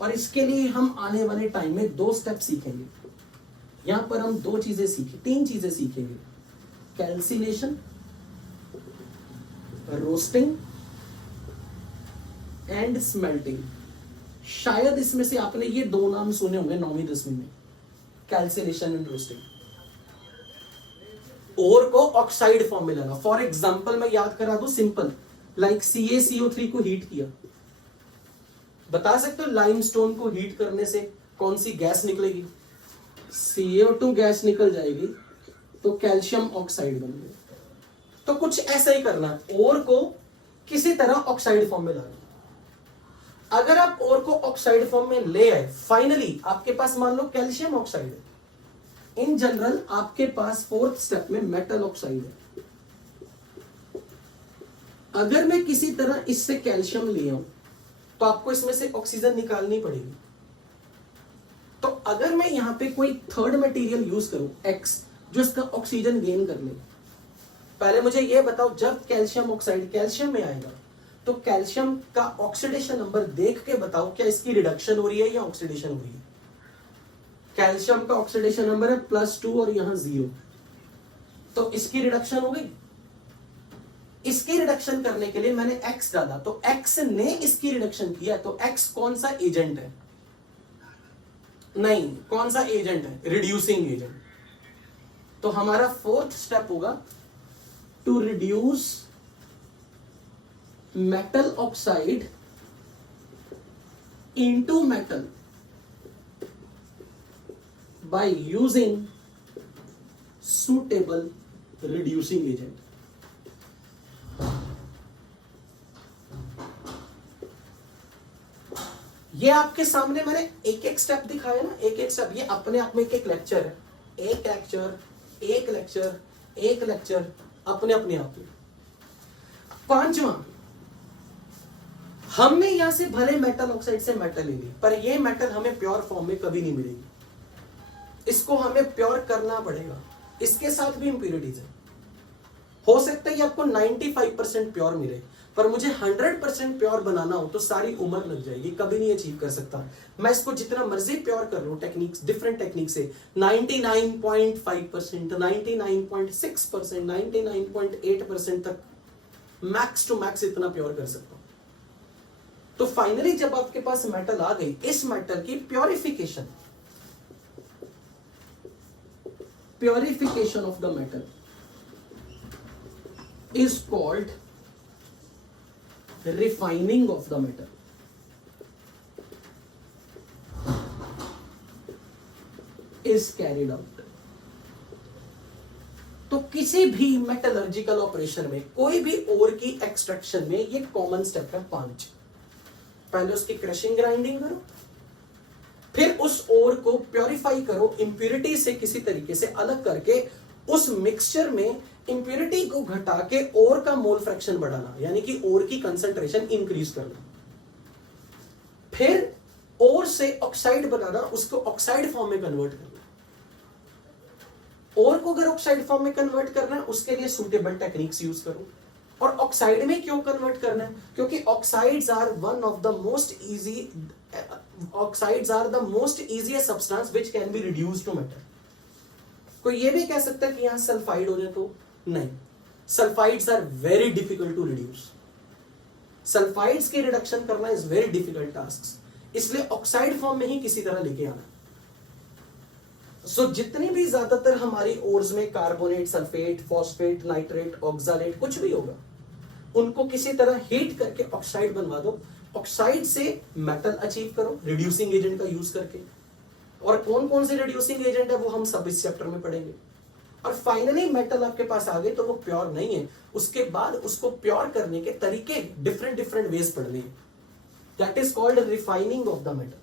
और इसके लिए हम आने वाले टाइम में 2 step सीखेंगे. यहां पर हम 2 चीजें सीखेंगे, 3 चीजें सीखेंगे. Calcination, roasting and smelting. शायद इसमें से आपने ये 2 नाम सुने होंगे 9वीं 10वीं में, कैल्सिनेशन एंड रोस्टिंग. ओर को ऑक्साइड फॉर्म में लाना. फॉर एग्जांपल मैं याद करा दूं सिंपल, लाइक CaCO3 को हीट किया. बता सकते हो लाइमस्टोन को हीट करने से कौन सी गैस निकलेगी? CO2 गैस निकल जाएगी, तो कैल्शियम ऑक्साइड बन गया. तो कुछ ऐसा ही करना, ओर को किसी तरह ऑक्साइड फॉर्म में लाना. अगर आप ओर को ऑक्साइड फॉर्म में ले आए, फाइनली आपके पास मान लो कैल्शियम ऑक्साइड है. इन जनरल आपके पास 4th स्टेप में मेटल ऑक्साइड है. अगर मैं किसी तरह इससे कैल्शियम ले आऊं तो आपको इसमें से ऑक्सीजन निकालनी पड़ेगी. तो अगर मैं यहां पे कोई थर्ड मटेरियल यूज करूं, X, जो इसका ऑक्सीजन गेन कर ले. पहले मुझे यह बताओ, जब कैल्शियम ऑक्साइड कैल्शियम में आएगा तो कैल्शियम का ऑक्सीडेशन नंबर देख के बताओ क्या इसकी रिडक्शन हो रही है या ऑक्सीडेशन हो रही है. कैल्शियम का ऑक्सीडेशन नंबर है +2 और यहां 0, तो इसकी रिडक्शन हो गई. इसकी रिडक्शन करने के लिए मैंने X डाला, तो X ने इसकी रिडक्शन किया. तो X कौन सा एजेंट है? नहीं, कौन सा एजेंट है? Reducing agent. तो हमारा 4th स्टेप होगा to reduce metal oxide into metal by using suitable reducing agent. ये आपके सामने मैंने एक एक स्टेप दिखाया ना, एक एक स्टेप. ये अपने आप में एक एक लेक्चर है, एक लेक्चर एक लेक्चर एक लेक्चर अपने अपने आप में. 5वां हमने यहां से भले मेटल ऑक्साइड से मेटल ले ली, पर ये मेटल हमें प्योर फॉर्म में कभी नहीं मिलेगी, इसको हमें प्योर करना पड़ेगा। इसके साथ भी इंप्यूरिटीज है। हो सकता है ये आपको 95% प्योर मिले, पर मुझे 100% प्योर बनाना हो तो सारी उम्र लग जाएगी, कभी नहीं अचीव कर सकता। मैं इसको जितना मर्जी प्योर कर लूं टेक्निक्स, डिफरेंट टेक्निक से 99.5%, 99.6%, 99.8% तक मैक्स टू मैक्स इतना प्योर कर सकता हूं। तो फाइनली जब आपके पास मेटल आ गई, इस मेटल की purification of the metal is called refining of the metal. is carried out. तो किसी भी मेटलर्जिकल ऑपरेशन में, कोई भी ओर की एक्सट्रैक्शन में ये कॉमन स्टेप है 5। पहले उसकी क्रशिंग ग्राइंडिंग करो, फिर उस ओर को प्योरीफाई करो, इंप्यूरिटी से किसी तरीके से अलग करके उस मिक्सचर में इंप्यूरिटी को घटा के ओर का मोल फ्रैक्शन बढ़ाना, यानी कि ओर की कंसंट्रेशन इंक्रीज करना, फिर ओर से ऑक्साइड बनाना, उसको ऑक्साइड फॉर्म में कन्वर्ट करना। ओर को अगर ऑक्साइड फॉर्म में कन्वर्ट करना है, उसके लिए सूटेबल टेक्निक्स यूज करो। और ऑक्साइड में क्यों कन्वर्ट करना है? क्योंकि oxides are one of the most easy, oxides are the most easiest substance which can be reduced to metal. कोई ये भी कह सकता है कि यहां सल्फाइड हो जाए, तो नहीं, sulphides are very difficult to reduce. Sulphides की रिडक्शन करना इज वेरी डिफिकल्ट टास्क, इसलिए ऑक्साइड फॉर्म में ही किसी तरह लेके आना। सो जितनी भी ज्यादातर हमारी ओर्स में carbonate, sulphate, phosphate, nitrate, oxalate कुछ भी होगा, उनको किसी तरह हीट करके ऑक्साइड बनवा दो। ऑक्साइड से मेटल अचीव करो रिड्यूसिंग एजेंट का यूज करके। और कौन कौन से रिड्यूसिंग एजेंट है वो हम सब इस चैप्टर में पढ़ेंगे। और फाइनली मेटल आपके पास आ गए तो वो प्योर नहीं है, उसके बाद उसको प्योर करने के तरीके डिफरेंट डिफरेंट वेज पढ़ने हैं। That is called refining of the metal.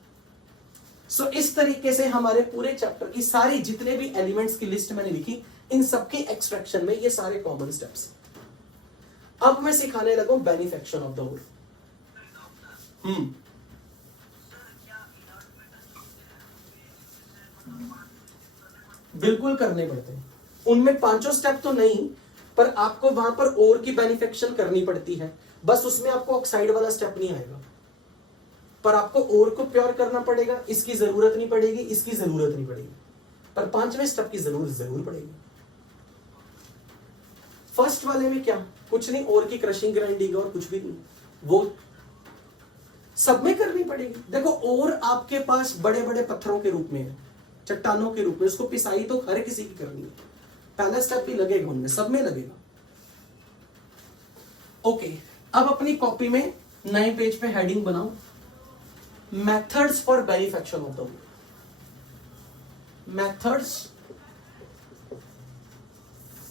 So इस तरीके से हमारे पूरे चैप्टर की सारी जितने भी एलिमेंट्स की लिस्ट मैंने लिखी, इन सबके एक्सट्रैक्शन में ये सारे कॉमन स्टेप्स। अब मैं सिखाने लगा बेनिफिक्शन ऑफ द ओर। बिल्कुल करने पड़ते हैं, उनमें पांचों स्टेप तो नहीं, पर आपको वहां पर ओर की बेनिफिक्शन करनी पड़ती है। बस उसमें आपको ऑक्साइड वाला स्टेप नहीं आएगा, पर आपको ओर को प्योर करना पड़ेगा। इसकी जरूरत नहीं पड़ेगी, इसकी जरूरत नहीं पड़ेगी, पर पांचवें स्टेप की जरूरत जरूर पड़ेगी। फर्स्ट वाले में क्या कुछ नहीं, ओर की क्रशिंग ग्राइंडिंग और कुछ भी नहीं, वो सब में करनी पड़ेगी। देखो ओर आपके पास बड़े बड़े पत्थरों के रूप में है, चट्टानों के रूप में, उसको पिसाई तो हर किसी की करनी है। पहला स्टेप भी लगेगा, उनमें सब में लगेगा। ओके, अब अपनी कॉपी में नए पेज पे हेडिंग बनाओ, methods for beneficiation of the ore. Methods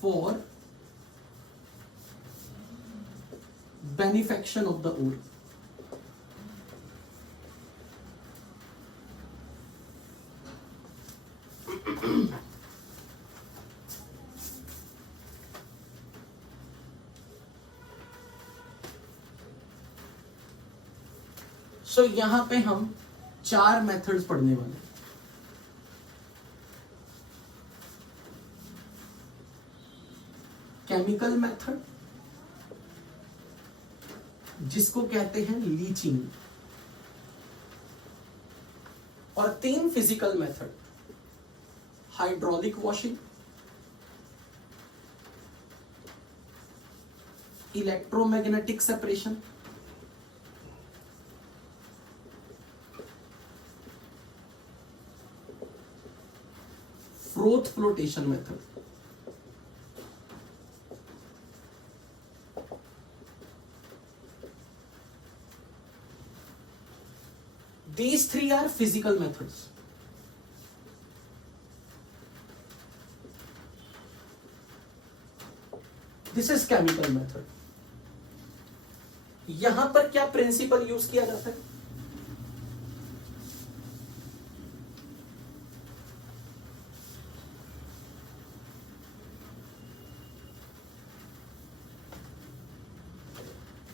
for beneficiation of the ore. So यहां पे हम 4 मेथड्स पढ़ने वाले हैं। केमिकल मेथड, जिसको कहते हैं लीचिंग, और 3 physical method, hydraulic washing, electromagnetic separation, froth flotation method. These 3 are physical methods. This is chemical method. यहां पर क्या प्रिंसिपल यूज किया जाता है?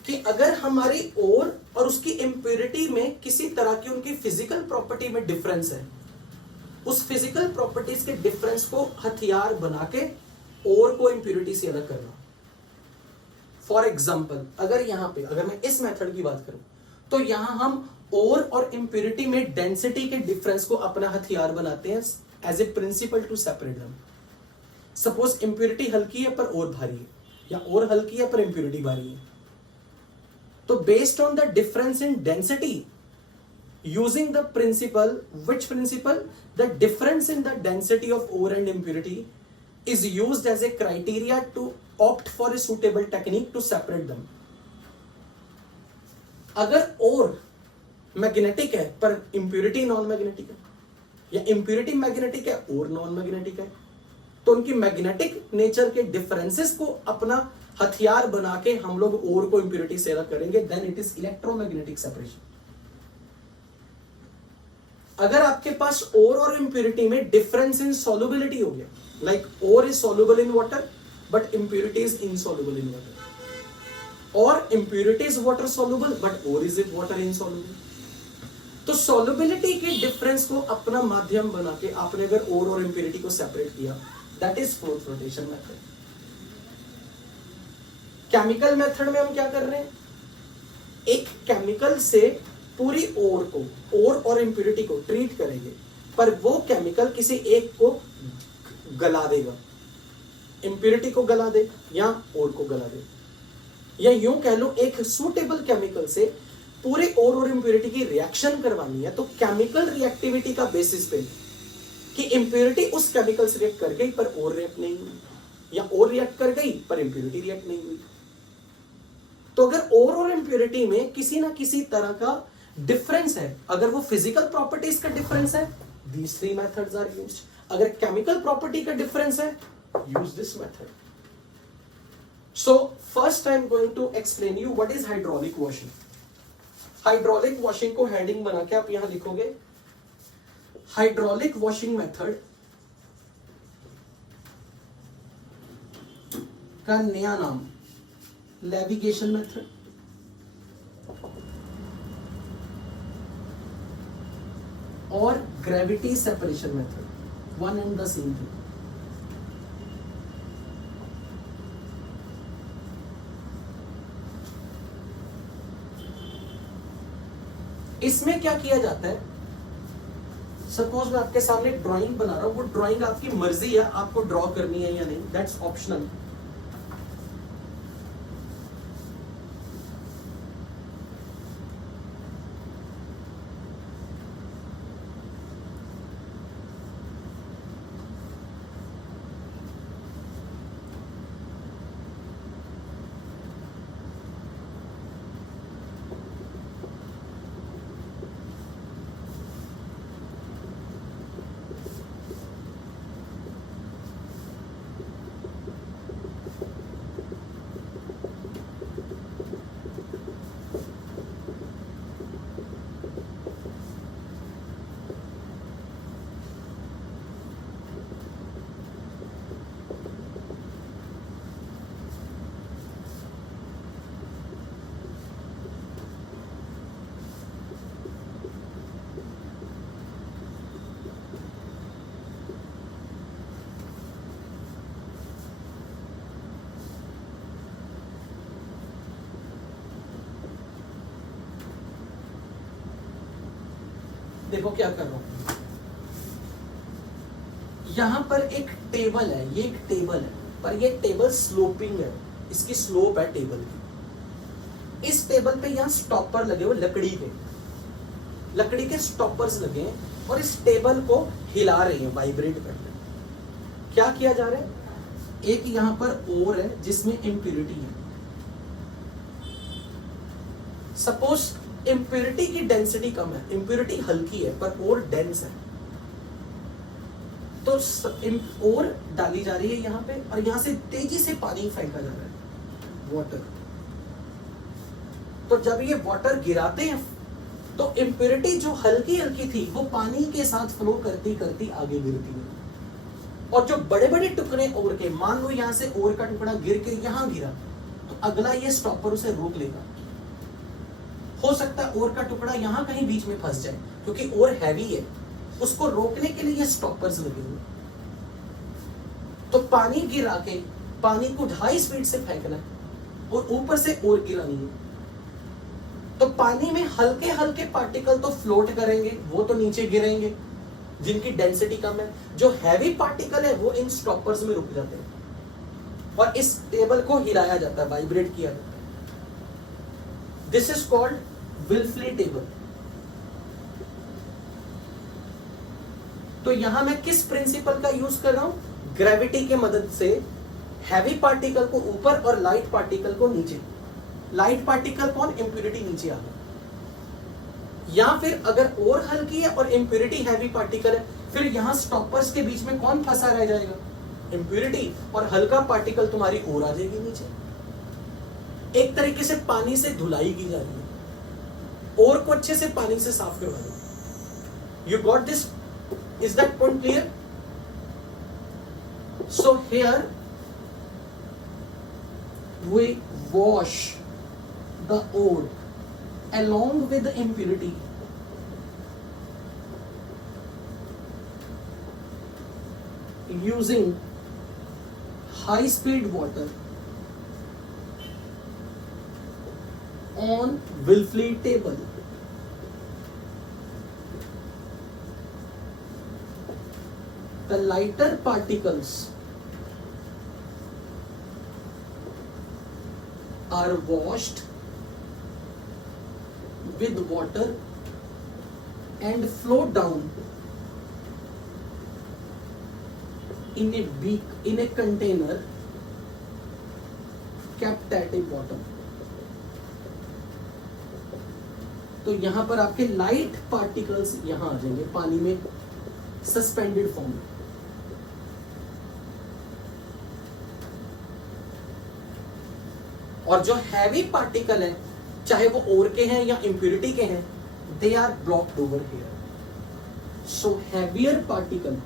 कि अगर हमारी ओर और उसकी इम्प्योरिटी में किसी तरह की उनकी फिजिकल प्रॉपर्टी में डिफरेंस है, उस फिजिकल प्रॉपर्टीज के डिफरेंस को हथियार बना के ओर को इम्प्योरिटी से अलग करना। फॉर एग्जाम्पल, अगर मैं इस मेथड की बात करूं तो यहां हम ओर और इम्प्योरिटी में डेंसिटी के डिफरेंस को अपना हथियार बनाते हैं as a principle to separate them. Suppose impurity हल्की है पर ओर भारी है, या ओर हल्की है पर इम्प्योरिटी भारी है, तो based on the difference in density, using the principle, which principle? The difference in the density of ore and impurity is used as a criteria to opt for a suitable technique to separate them. अगर ore magnetic है पर impurity non magnetic है, या impurity magnetic है ore non magnetic है, तो उनकी magnetic nature के डिफरेंसेस को अपना हथियार बना के हम लोग ore को impurity से अलग करेंगे, then it is electromagnetic separation. अगर आपके पास ओर और इम्प्योरिटी में डिफरेंस इन सॉल्युबिलिटी हो गया, like ore is soluble in water but impurity is insoluble in water, और impurity is water soluble but ore is water insoluble, तो सॉल्युबिलिटी के difference को अपना माध्यम बना के आपने अगर ओर और इम्प्योरिटी को सेपरेट किया, that is fourth rotation method. Chemical method में हम क्या कर रहे हैं, एक केमिकल से पूरी ओर को, ओर और इम्प्योरिटी को ट्रीट करेंगे, पर वो केमिकल किसी एक को गला देगा, इम्प्योरिटी को गला दे या ओर को गला दे, या यूं कह लो एक सूटेबल केमिकल से पूरे ओर और इम्प्योरिटी की रिएक्शन करवानी है, तो केमिकल रिएक्टिविटी का बेसिस पे कि इम्प्योरिटी उस केमिकल से रिएक्ट कर गई पर ओर रिएक्ट नहीं हुई, या ओर रिएक्ट कर गई पर इम्प्योरिटी रिएक्ट नहीं हुई। तो अगर ओर और इम्प्योरिटी में किसी ना किसी तरह का डिफरेंस है, अगर वो फिजिकल प्रॉपर्टीज का डिफरेंस है, these three methods are used. अगर केमिकल प्रॉपर्टी का डिफरेंस है, use this method. So first I am going to explain you what is hydraulic washing. Hydraulic washing को हेडिंग बना के आप यहां लिखोगे हाइड्रोलिक वॉशिंग मेथड का नया नाम लेविगेशन मेथड, और gravity separation method, one and the same thing. इसमें क्या किया जाता है, सपोज मैं आपके सामने ड्राइंग बना रहा हूं, वो ड्राइंग आपकी मर्जी है आपको ड्रॉ करनी है या नहीं, दैट्स ऑप्शनल। देखो क्या कर रहा हूं, यहां पर एक टेबल है, ये एक टेबल है, पर ये टेबल स्लोपिंग है, इसकी स्लोप है टेबल की। इस टेबल पे यहां स्टॉपर लगे हुए लकड़ी के स्टॉपर्स लगे हैं, और इस टेबल को हिला रहे हैं, वाइब्रेट कर रहे हैं। क्या किया जा रहा है, एक यहां पर ओर है जिसमें इम्प्योरिटी है, सपोज इम्प्योरिटी की डेंसिटी कम है, इम्प्योरिटी हल्की है पर ओर डेंस है, तो ओर डाली जा रही है यहां पे, और यहां से तेजी से पानी फेंका जा रहा है, वाटर। तो जब ये वाटर गिराते हैं तो इम्प्योरिटी जो हल्की हल्की थी वो पानी के साथ फ्लो करती करती आगे गिरती है, और जो बड़े बड़े टुकड़े ओर के, मान लो यहां से ओर का टुकड़ा गिर के यहां गिरा, तो अगला ये स्टॉपर उसे रोक लेगा, हो सकता है ओर का टुकड़ा यहाँ कहीं बीच में फंस जाए, क्योंकि ओर हैवी है, उसको रोकने के लिए ये स्टॉपर्स लगे हुए। तो पानी गिरा के पानी को हाई स्पीड से फेंकना है और ऊपर से ओर गिरानी है। तो पानी में हल्के हल्के पार्टिकल तो फ्लोट करेंगे, वो तो नीचे गिरेंगे जिनकी डेंसिटी कम है। जो हैवी पार्टिकल है वो इन स्टॉपर्स में रुक जाते हैं और इस टेबल को हिलाया जाता है, वाइब्रेट किया जाता है। This is called Wilfley table. तो यहां मैं किस प्रिंसिपल का यूज कर रहा हूं? ग्रेविटी के मदद से हैवी पार्टिकल को ऊपर और लाइट पार्टिकल को नीचे। लाइट पार्टिकल कौन? इंप्यूरिटी नीचे आ गया। या फिर अगर और हल्की है और इंप्यूरिटी हैवी पार्टिकल है, फिर यहां स्टॉपर्स के बीच में कौन फंसा रह जाएगा? इंप्यूरिटी, और हल्का पार्टिकल तुम्हारी और आ जाएगी नीचे। एक तरीके से पानी से धुलाई की जा रही है, और को अच्छे से पानी से साफ करवा दो। You got this? Is that point clear? So here we wash the ore along with the impurity using high speed water on Wilfley table. The lighter particles are washed with water and float down in a container kept at a bottom. तो यहां पर आपके light particles यहां आ जाएंगे पानी में suspended form में। और जो हैवी पार्टिकल है, चाहे वो ओर के हैं या इंप्यूरिटी के हैं, they are blocked over here. So heavier particle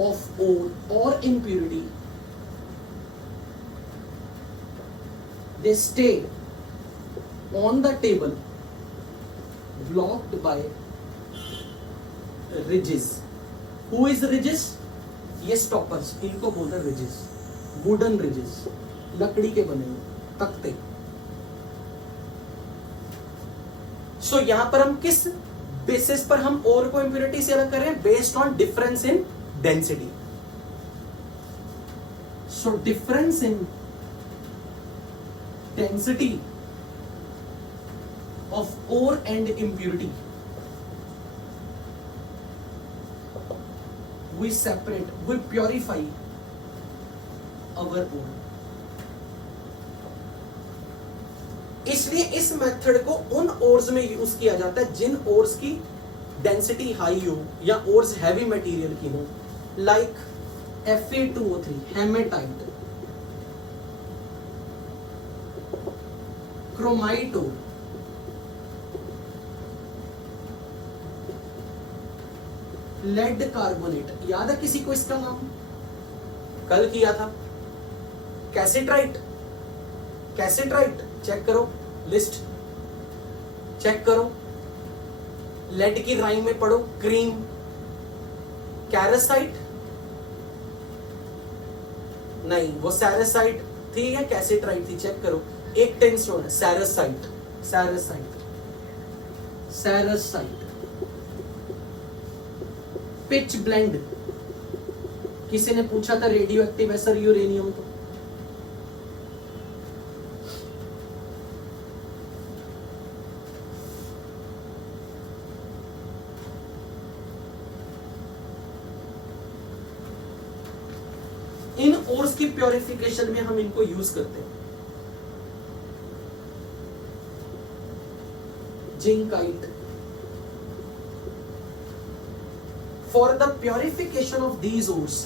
of ore और impurity, they stay on the table blocked by ridges. Who is ridges? ये स्टॉपर्स, इनको बोलते हैं रिजेस, वुडन रिजेस, लकड़ी के बने हुए तख्ते। सो यहां पर हम किस बेसिस पर हम ओर को इंप्यूरिटी से अलग कर रहे हैं? Based on difference in density. So difference in density of ore and impurity, we separate, we purify our ore. इसलिए इस मेथड को उन ओर्स में यूज किया जाता है जिन ओर्स की डेंसिटी हाई हो या ओर्स हैवी मटेरियल की हो, लाइक Fe2O3 हेमेटाइट, क्रोमाइट ओर, लेड कार्बोनेट। याद है किसी को इसका नाम? कल किया था। कैसेट्राइट, कैसेट्राइट चेक करो, लिस्ट चेक करो, लेड की राइम में पढ़ो, क्रीम। कैरेसाइट नहीं, वो सैरेसाइट थी या कैसेट्राइट थी, चेक करो। एक टेंस्टोन है, सैरेसाइट, सैरेसाइट, सैरेसाइट। पिच ब्लेंड, किसी ने पूछा था रेडियो एक्टिव है सर यूरेनियम, तो इन ओर्स की प्योरिफिकेशन में हम इनको यूज करते हैं। Zincite, for the purification of these ores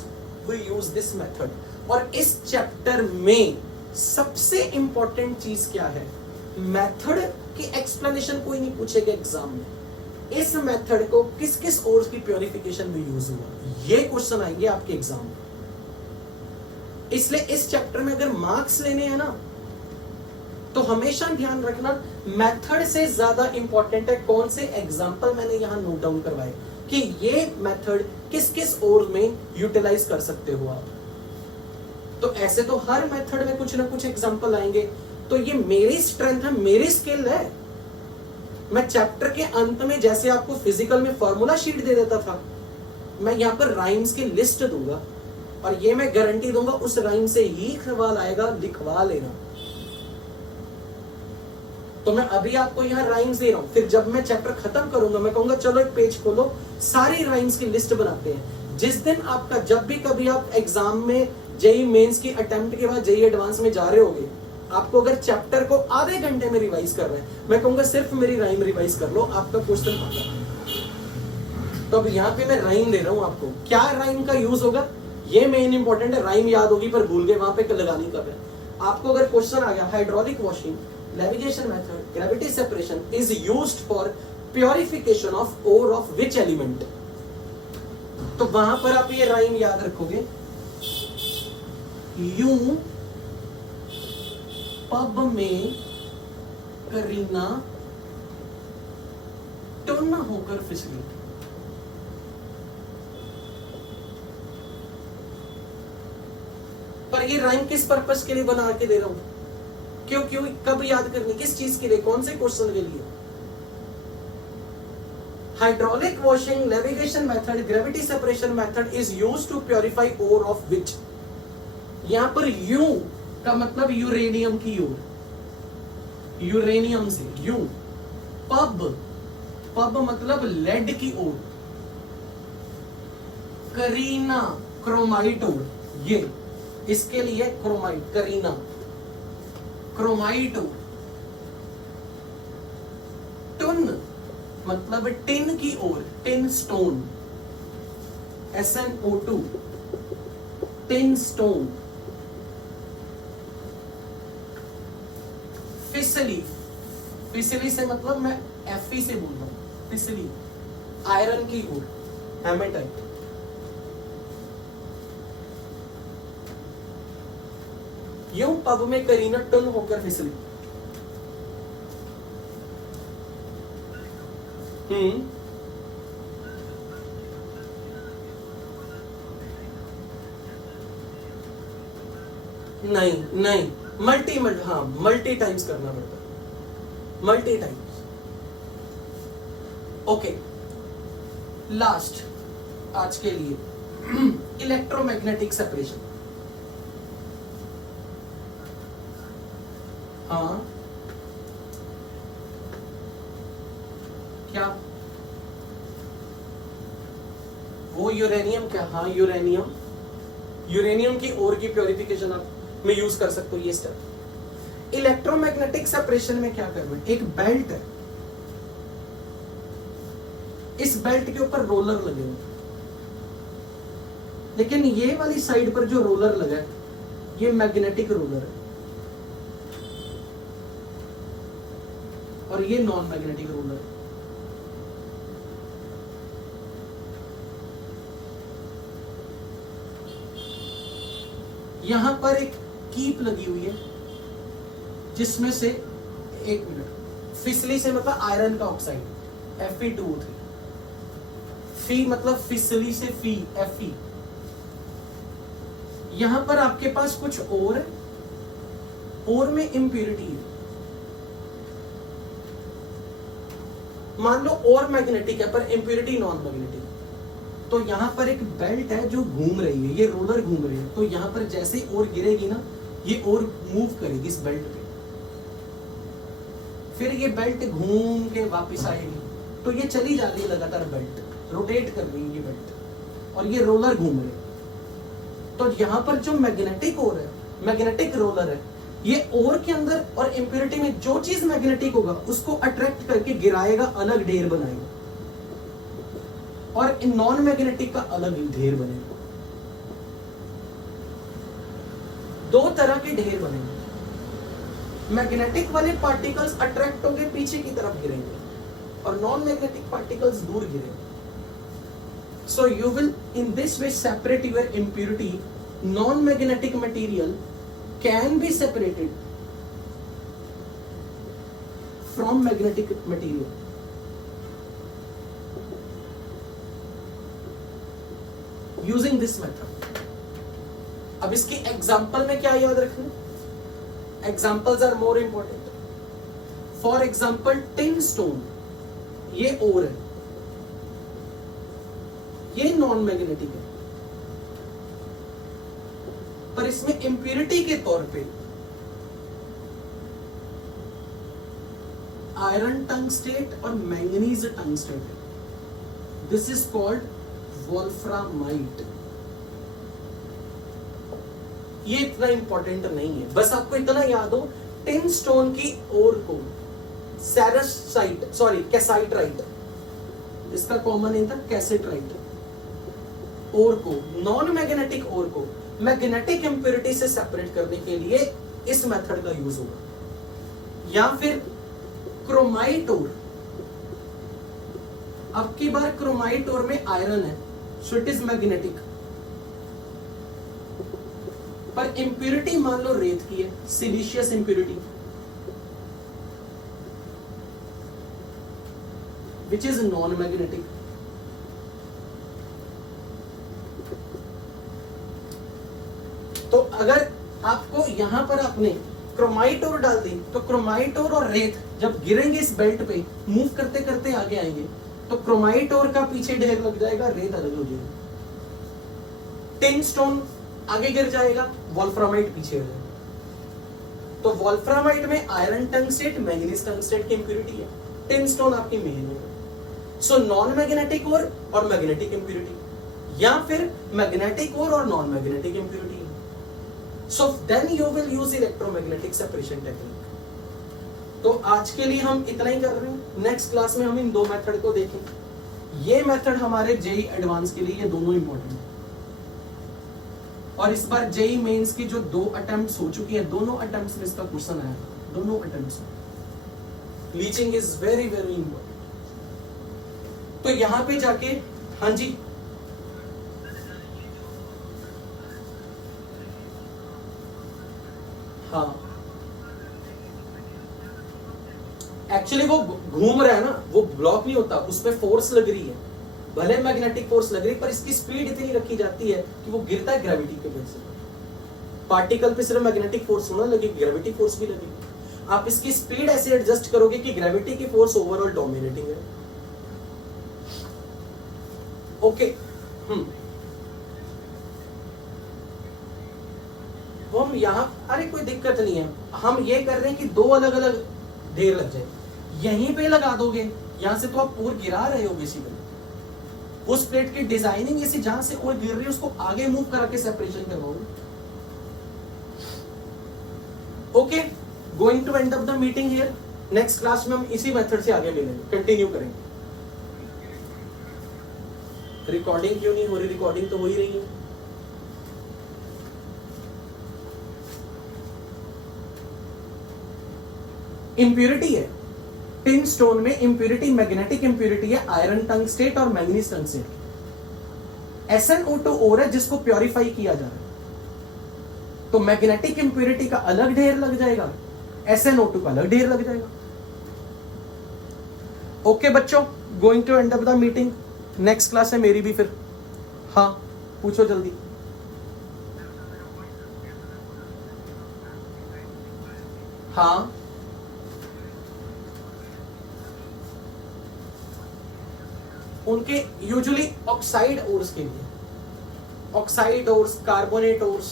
we use this method। और इस चैप्टर में सबसे इंपॉर्टेंट चीज क्या है? मेथड की एक्सप्लेनेशन कोई नहीं पूछेगा एग्जाम में। इस मेथड को किस किस ओर्स की प्योरिफिकेशन में यूज हुआ, ये क्वेश्चन आएंगे आपके एग्जाम में। इसलिए इस चैप्टर में अगर मार्क्स लेने हैं ना, तो हमेशा ध्यान रखना मेथड से ज्यादा इंपॉर्टेंट है कौन से एग्जाम्पल मैंने यहां नोट डाउन करवाए कि ये मेथड किस किस और में यूटिलाइज कर सकते हो आप। तो ऐसे तो हर मेथड में कुछ ना कुछ एग्जाम्पल आएंगे, तो ये मेरी स्ट्रेंथ है, मेरी स्किल है। मैं चैप्टर के अंत में जैसे आपको फिजिकल में फॉर्मूला शीट दे देता था, मैं यहाँ पर राइम्स की लिस्ट दूंगा और ये मैं गारंटी दूंगा उस राइम से ही सवाल आएगा, लिखवा लेना। तो मैं अभी आपको यहाँ राइम्स दे रहा हूं, फिर जब मैं चैप्टर खत्म करूंगा मैं कहूंगा चलो एक पेज खोलो, सारी राइम्स की लिस्ट बनाते हैं। जिस दिन आपका जब भी कभी आप एग्जाम में जेई मेंस की अटेम्प्ट के बाद जेई एडवांस में जा रहे होगे, आपको अगर चैप्टर को आधे घंटे में रिवाइज कर रहे हैं, मैं कहूंगा सिर्फ मेरी राइम रिवाइज कर लो, आपका क्वेश्चन पता। तो अब यहाँ पे मैं राइम दे रहा हूं आपको, क्या राइम का यूज होगा ये मेन इंपॉर्टेंट है। राइम याद होगी पर भूल गए वहां पे लगानी कब है। आपको अगर क्वेश्चन आ गया hydraulic washing navigation method gravity separation is used for purification of ore of which element, तो वहां पर आप ये राइम याद रखोगे, यूं पब में करीना टुन होकर फिसली। पर ये राइम किस पर्पस के लिए बना के दे रहा हूं, क्यों क्यों कब याद करनी, किस चीज के लिए, कौन से क्वेश्चन के लिए। Hydraulic washing navigation method gravity separation method is used to purify ore of which. यहां पर यू का मतलब यूरेनियम की ओर, यूरेनियम से यू। पब, पब मतलब लेड की ओर। करीना क्रोमाइट ओर, ये इसके लिए क्रोमाइट, करीना क्रोमाइट। टुन मतलब टिन की ore, tin stone, SnO2 tin stone. फिसली, फिसली से मतलब मैं Fe से बोल रहा हूं, फिसली आयरन की ओर, हेमेटाइट। यूं पब में करीना टन होकर फिसली। नहीं मल्टी टाइम्स करना पड़ता है, मल्टी टाइम्स। ओके, लास्ट आज के लिए इलेक्ट्रोमैग्नेटिक सेपरेशन। हाँ क्या वो यूरेनियम, क्या हाँ यूरेनियम, यूरेनियम की ओर की प्योरिफिकेशन आप में यूज कर सकते हो ये स्टेप। इलेक्ट्रोमैग्नेटिक सेपरेशन में क्या करना है, एक बेल्ट है, इस बेल्ट के ऊपर रोलर लगे हुए, लेकिन ये वाली साइड पर जो रोलर लगा है ये मैग्नेटिक रोलर है और ये नॉन मैग्नेटिक रोलर है। यहां पर एक कीप लगी हुई है जिसमें से, एक मिनट, फिसली से मतलब आयरन का ऑक्साइड, Fe2O3। फी मतलब फिसली से फी, Fe। यहां पर आपके पास कुछ और है, और में इंप्यूरिटी है। मान लो और मैग्नेटिक है पर इंप्यूरिटी नॉन मैग्नेटिक, तो यहां पर एक बेल्ट है जो घूम रही है, ये रोलर घूम रही है, तो यहां पर जैसे ही और गिरेगी ना, ये और मूव करेगी इस बेल्ट पे, फिर ये बेल्ट घूम के वापस आएगी, तो ये चली जा रही है लगातार, बेल्ट रोटेट कर रही है ये बेल्ट, और ये रोलर घूम रहे। तो यहां पर जो मैग्नेटिक ओर है, मैग्नेटिक रोलर है, ये ओर के अंदर और इंप्योरिटी में जो चीज मैग्नेटिक होगा उसको अट्रैक्ट करके गिराएगा, अलग ढेर बनाएगा, और नॉन मैग्नेटिक का अलग ढेर बनेगा। दो तरह के ढेर बनेंगे। मैग्नेटिक वाले पार्टिकल्स अट्रैक्ट होंगे, पीछे की तरफ गिरेंगे, और नॉन मैग्नेटिक पार्टिकल्स दूर गिरेंगे। So you will in this way separate your impurity. Non-magnetic material can be separated from magnetic material. Using this method. अब इसकी एग्जाम्पल में क्या याद रखना? Examples are more important. For example tin stone, ये ore है, ये नॉन मैग्नेटिक है, पर इसमें इंप्योरिटी के तौर पे आयरन टंगस्टेट और मैंगनीज टंगस्टेट है. This is called wolframite. ये इतना इंपॉर्टेंट नहीं है, बस आपको इतना याद हो टिन स्टोन की ओर को सैरसाइट, सॉरी कैसाइट्राइट, इसका कॉमन नेम था कैसेट्राइट, ओर को, नॉन मैग्नेटिक ओर को मैग्नेटिक इंप्योरिटी से सेपरेट करने के लिए इस मेथड का यूज होगा. या फिर क्रोमाइट ओर. अब की बार क्रोमाइट ओर में आयरन है, सो इट इज मैग्नेटिक, पर इंप्योरिटी मान लो रेत की है, siliceous impurity, which is non magnetic. तो अगर आपको यहां पर आपने क्रोमाइट ओर डाल दी, तो क्रोमाइट ओर और रेत जब गिरेंगे इस बेल्ट पे, मूव करते करते आगे आएंगे, तो क्रोमाइट ओर का पीछे ढेर लग जाएगा, रेत अलग हो जाएगी. टिन स्टोन आगे गिर जाएगा, वोल्फ्रामाइट पीछे हो जाएगा. तो वोल्फ्रामाइट में आयरन टंगस्टेट, मैंगनीज टंगस्टेट की इंप्योरिटी है, टिन स्टोन आपकी मेन है. सो नॉन मैग्नेटिक ओर और मैग्नेटिक इंप्योरिटी, या फिर मैग्नेटिक ओर और non magnetic impurity. So then you will use electromagnetic separation technique. तो आज के लिए हम इतना ही कर रहे हैं. नेक्स्ट क्लास में हम इन दो मेथड को देखेंगे. ये मेथड हमारे जेई एडवांस के लिए ये दोनों इंपॉर्टेंट है. और इस बार जेई मेंस की जो 2 अटेम्प्ट्स हो चुकी है, दोनों अटेम्प्ट्स में इसका क्वेश्चन आया, दोनों अटेम्प्ट्स में. Leaching is very very important. तो यहां पे जाके, हाँ जी, हाँ, एक्चुअली वो घूम रहा है ना, वो ब्लॉक नहीं होता, उसमें फोर्स लग रही है, भले मैग्नेटिक फोर्स लग रही है, पर इसकी स्पीड इतनी रखी जाती है कि वो गिरता है ग्रेविटी के वजह से. पार्टिकल पे सिर्फ मैग्नेटिक फोर्स होना लगेगी, ग्रेविटी फोर्स भी लगेगी. आप इसकी स्पीड ऐसे एडजस्ट करोगे कि ग्रेविटी की फोर्स ओवरऑल डोमिनेटिंग है. ओके. हम यहां, अरे कोई दिक्कत नहीं है, हम ये कर रहे हैं कि 2 अलग अलग ढेर लग जाए. यहीं पे लगा दोगे, यहां से तो आप और गिरा रहे हो बेसिकली. उस प्लेट की डिजाइनिंग ऐसी जहां से और गिर रही है उसको आगे मूव करा के सेपरेशन करवाओगे. Okay, going to end of the meeting here. Next class में हम इसी मेथड से आगे मिलेंगे, कंटिन्यू करेंगे. रिकॉर्डिंग क्यों नहीं हो रही? रिकॉर्डिंग तो हो ही रही है. इंप्योरिटी है टिन स्टोन में, इंप्योरिटी मैग्नेटिक इंप्योरिटी है, आयरन टंगस्टेट और मैंगनीज टंगस्टेट. SnO2 ओर है जिसको प्योरीफाई किया जा रहा है, तो मैग्नेटिक इंप्योरिटी का अलग ढेर लग जाएगा, SnO2 का अलग ढेर लग जाएगा. ओके बच्चों, going to end of the meeting. Next class है मेरी भी फिर. हाँ, पूछो जल्दी. हाँ, उनके यूजुअली ऑक्साइड ओर्स के लिए, oxide ores, carbonate ores,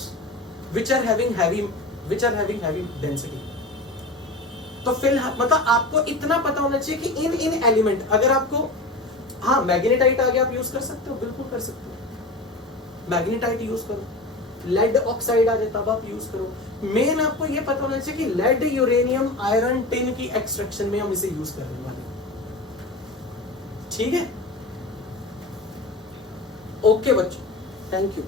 which are having heavy density. तो फिलहाल मतलब आपको इतना पता होना चाहिए कि इन एलिमेंट, अगर आपको, हाँ मैग्नेटाइट आगे आप यूज कर सकते हो, बिल्कुल कर सकते हो, मैग्नेटाइट यूज करो. लेड ऑक्साइड आ जाए तब आप यूज करो. मेन आपको ये पता होना चाहिए कि लेड, यूरेनियम, आयरन, टिन की एक्सट्रैक्शन में हम इसे यूज करने वाले. ठीक है. ओके बच्चों, थैंक यू.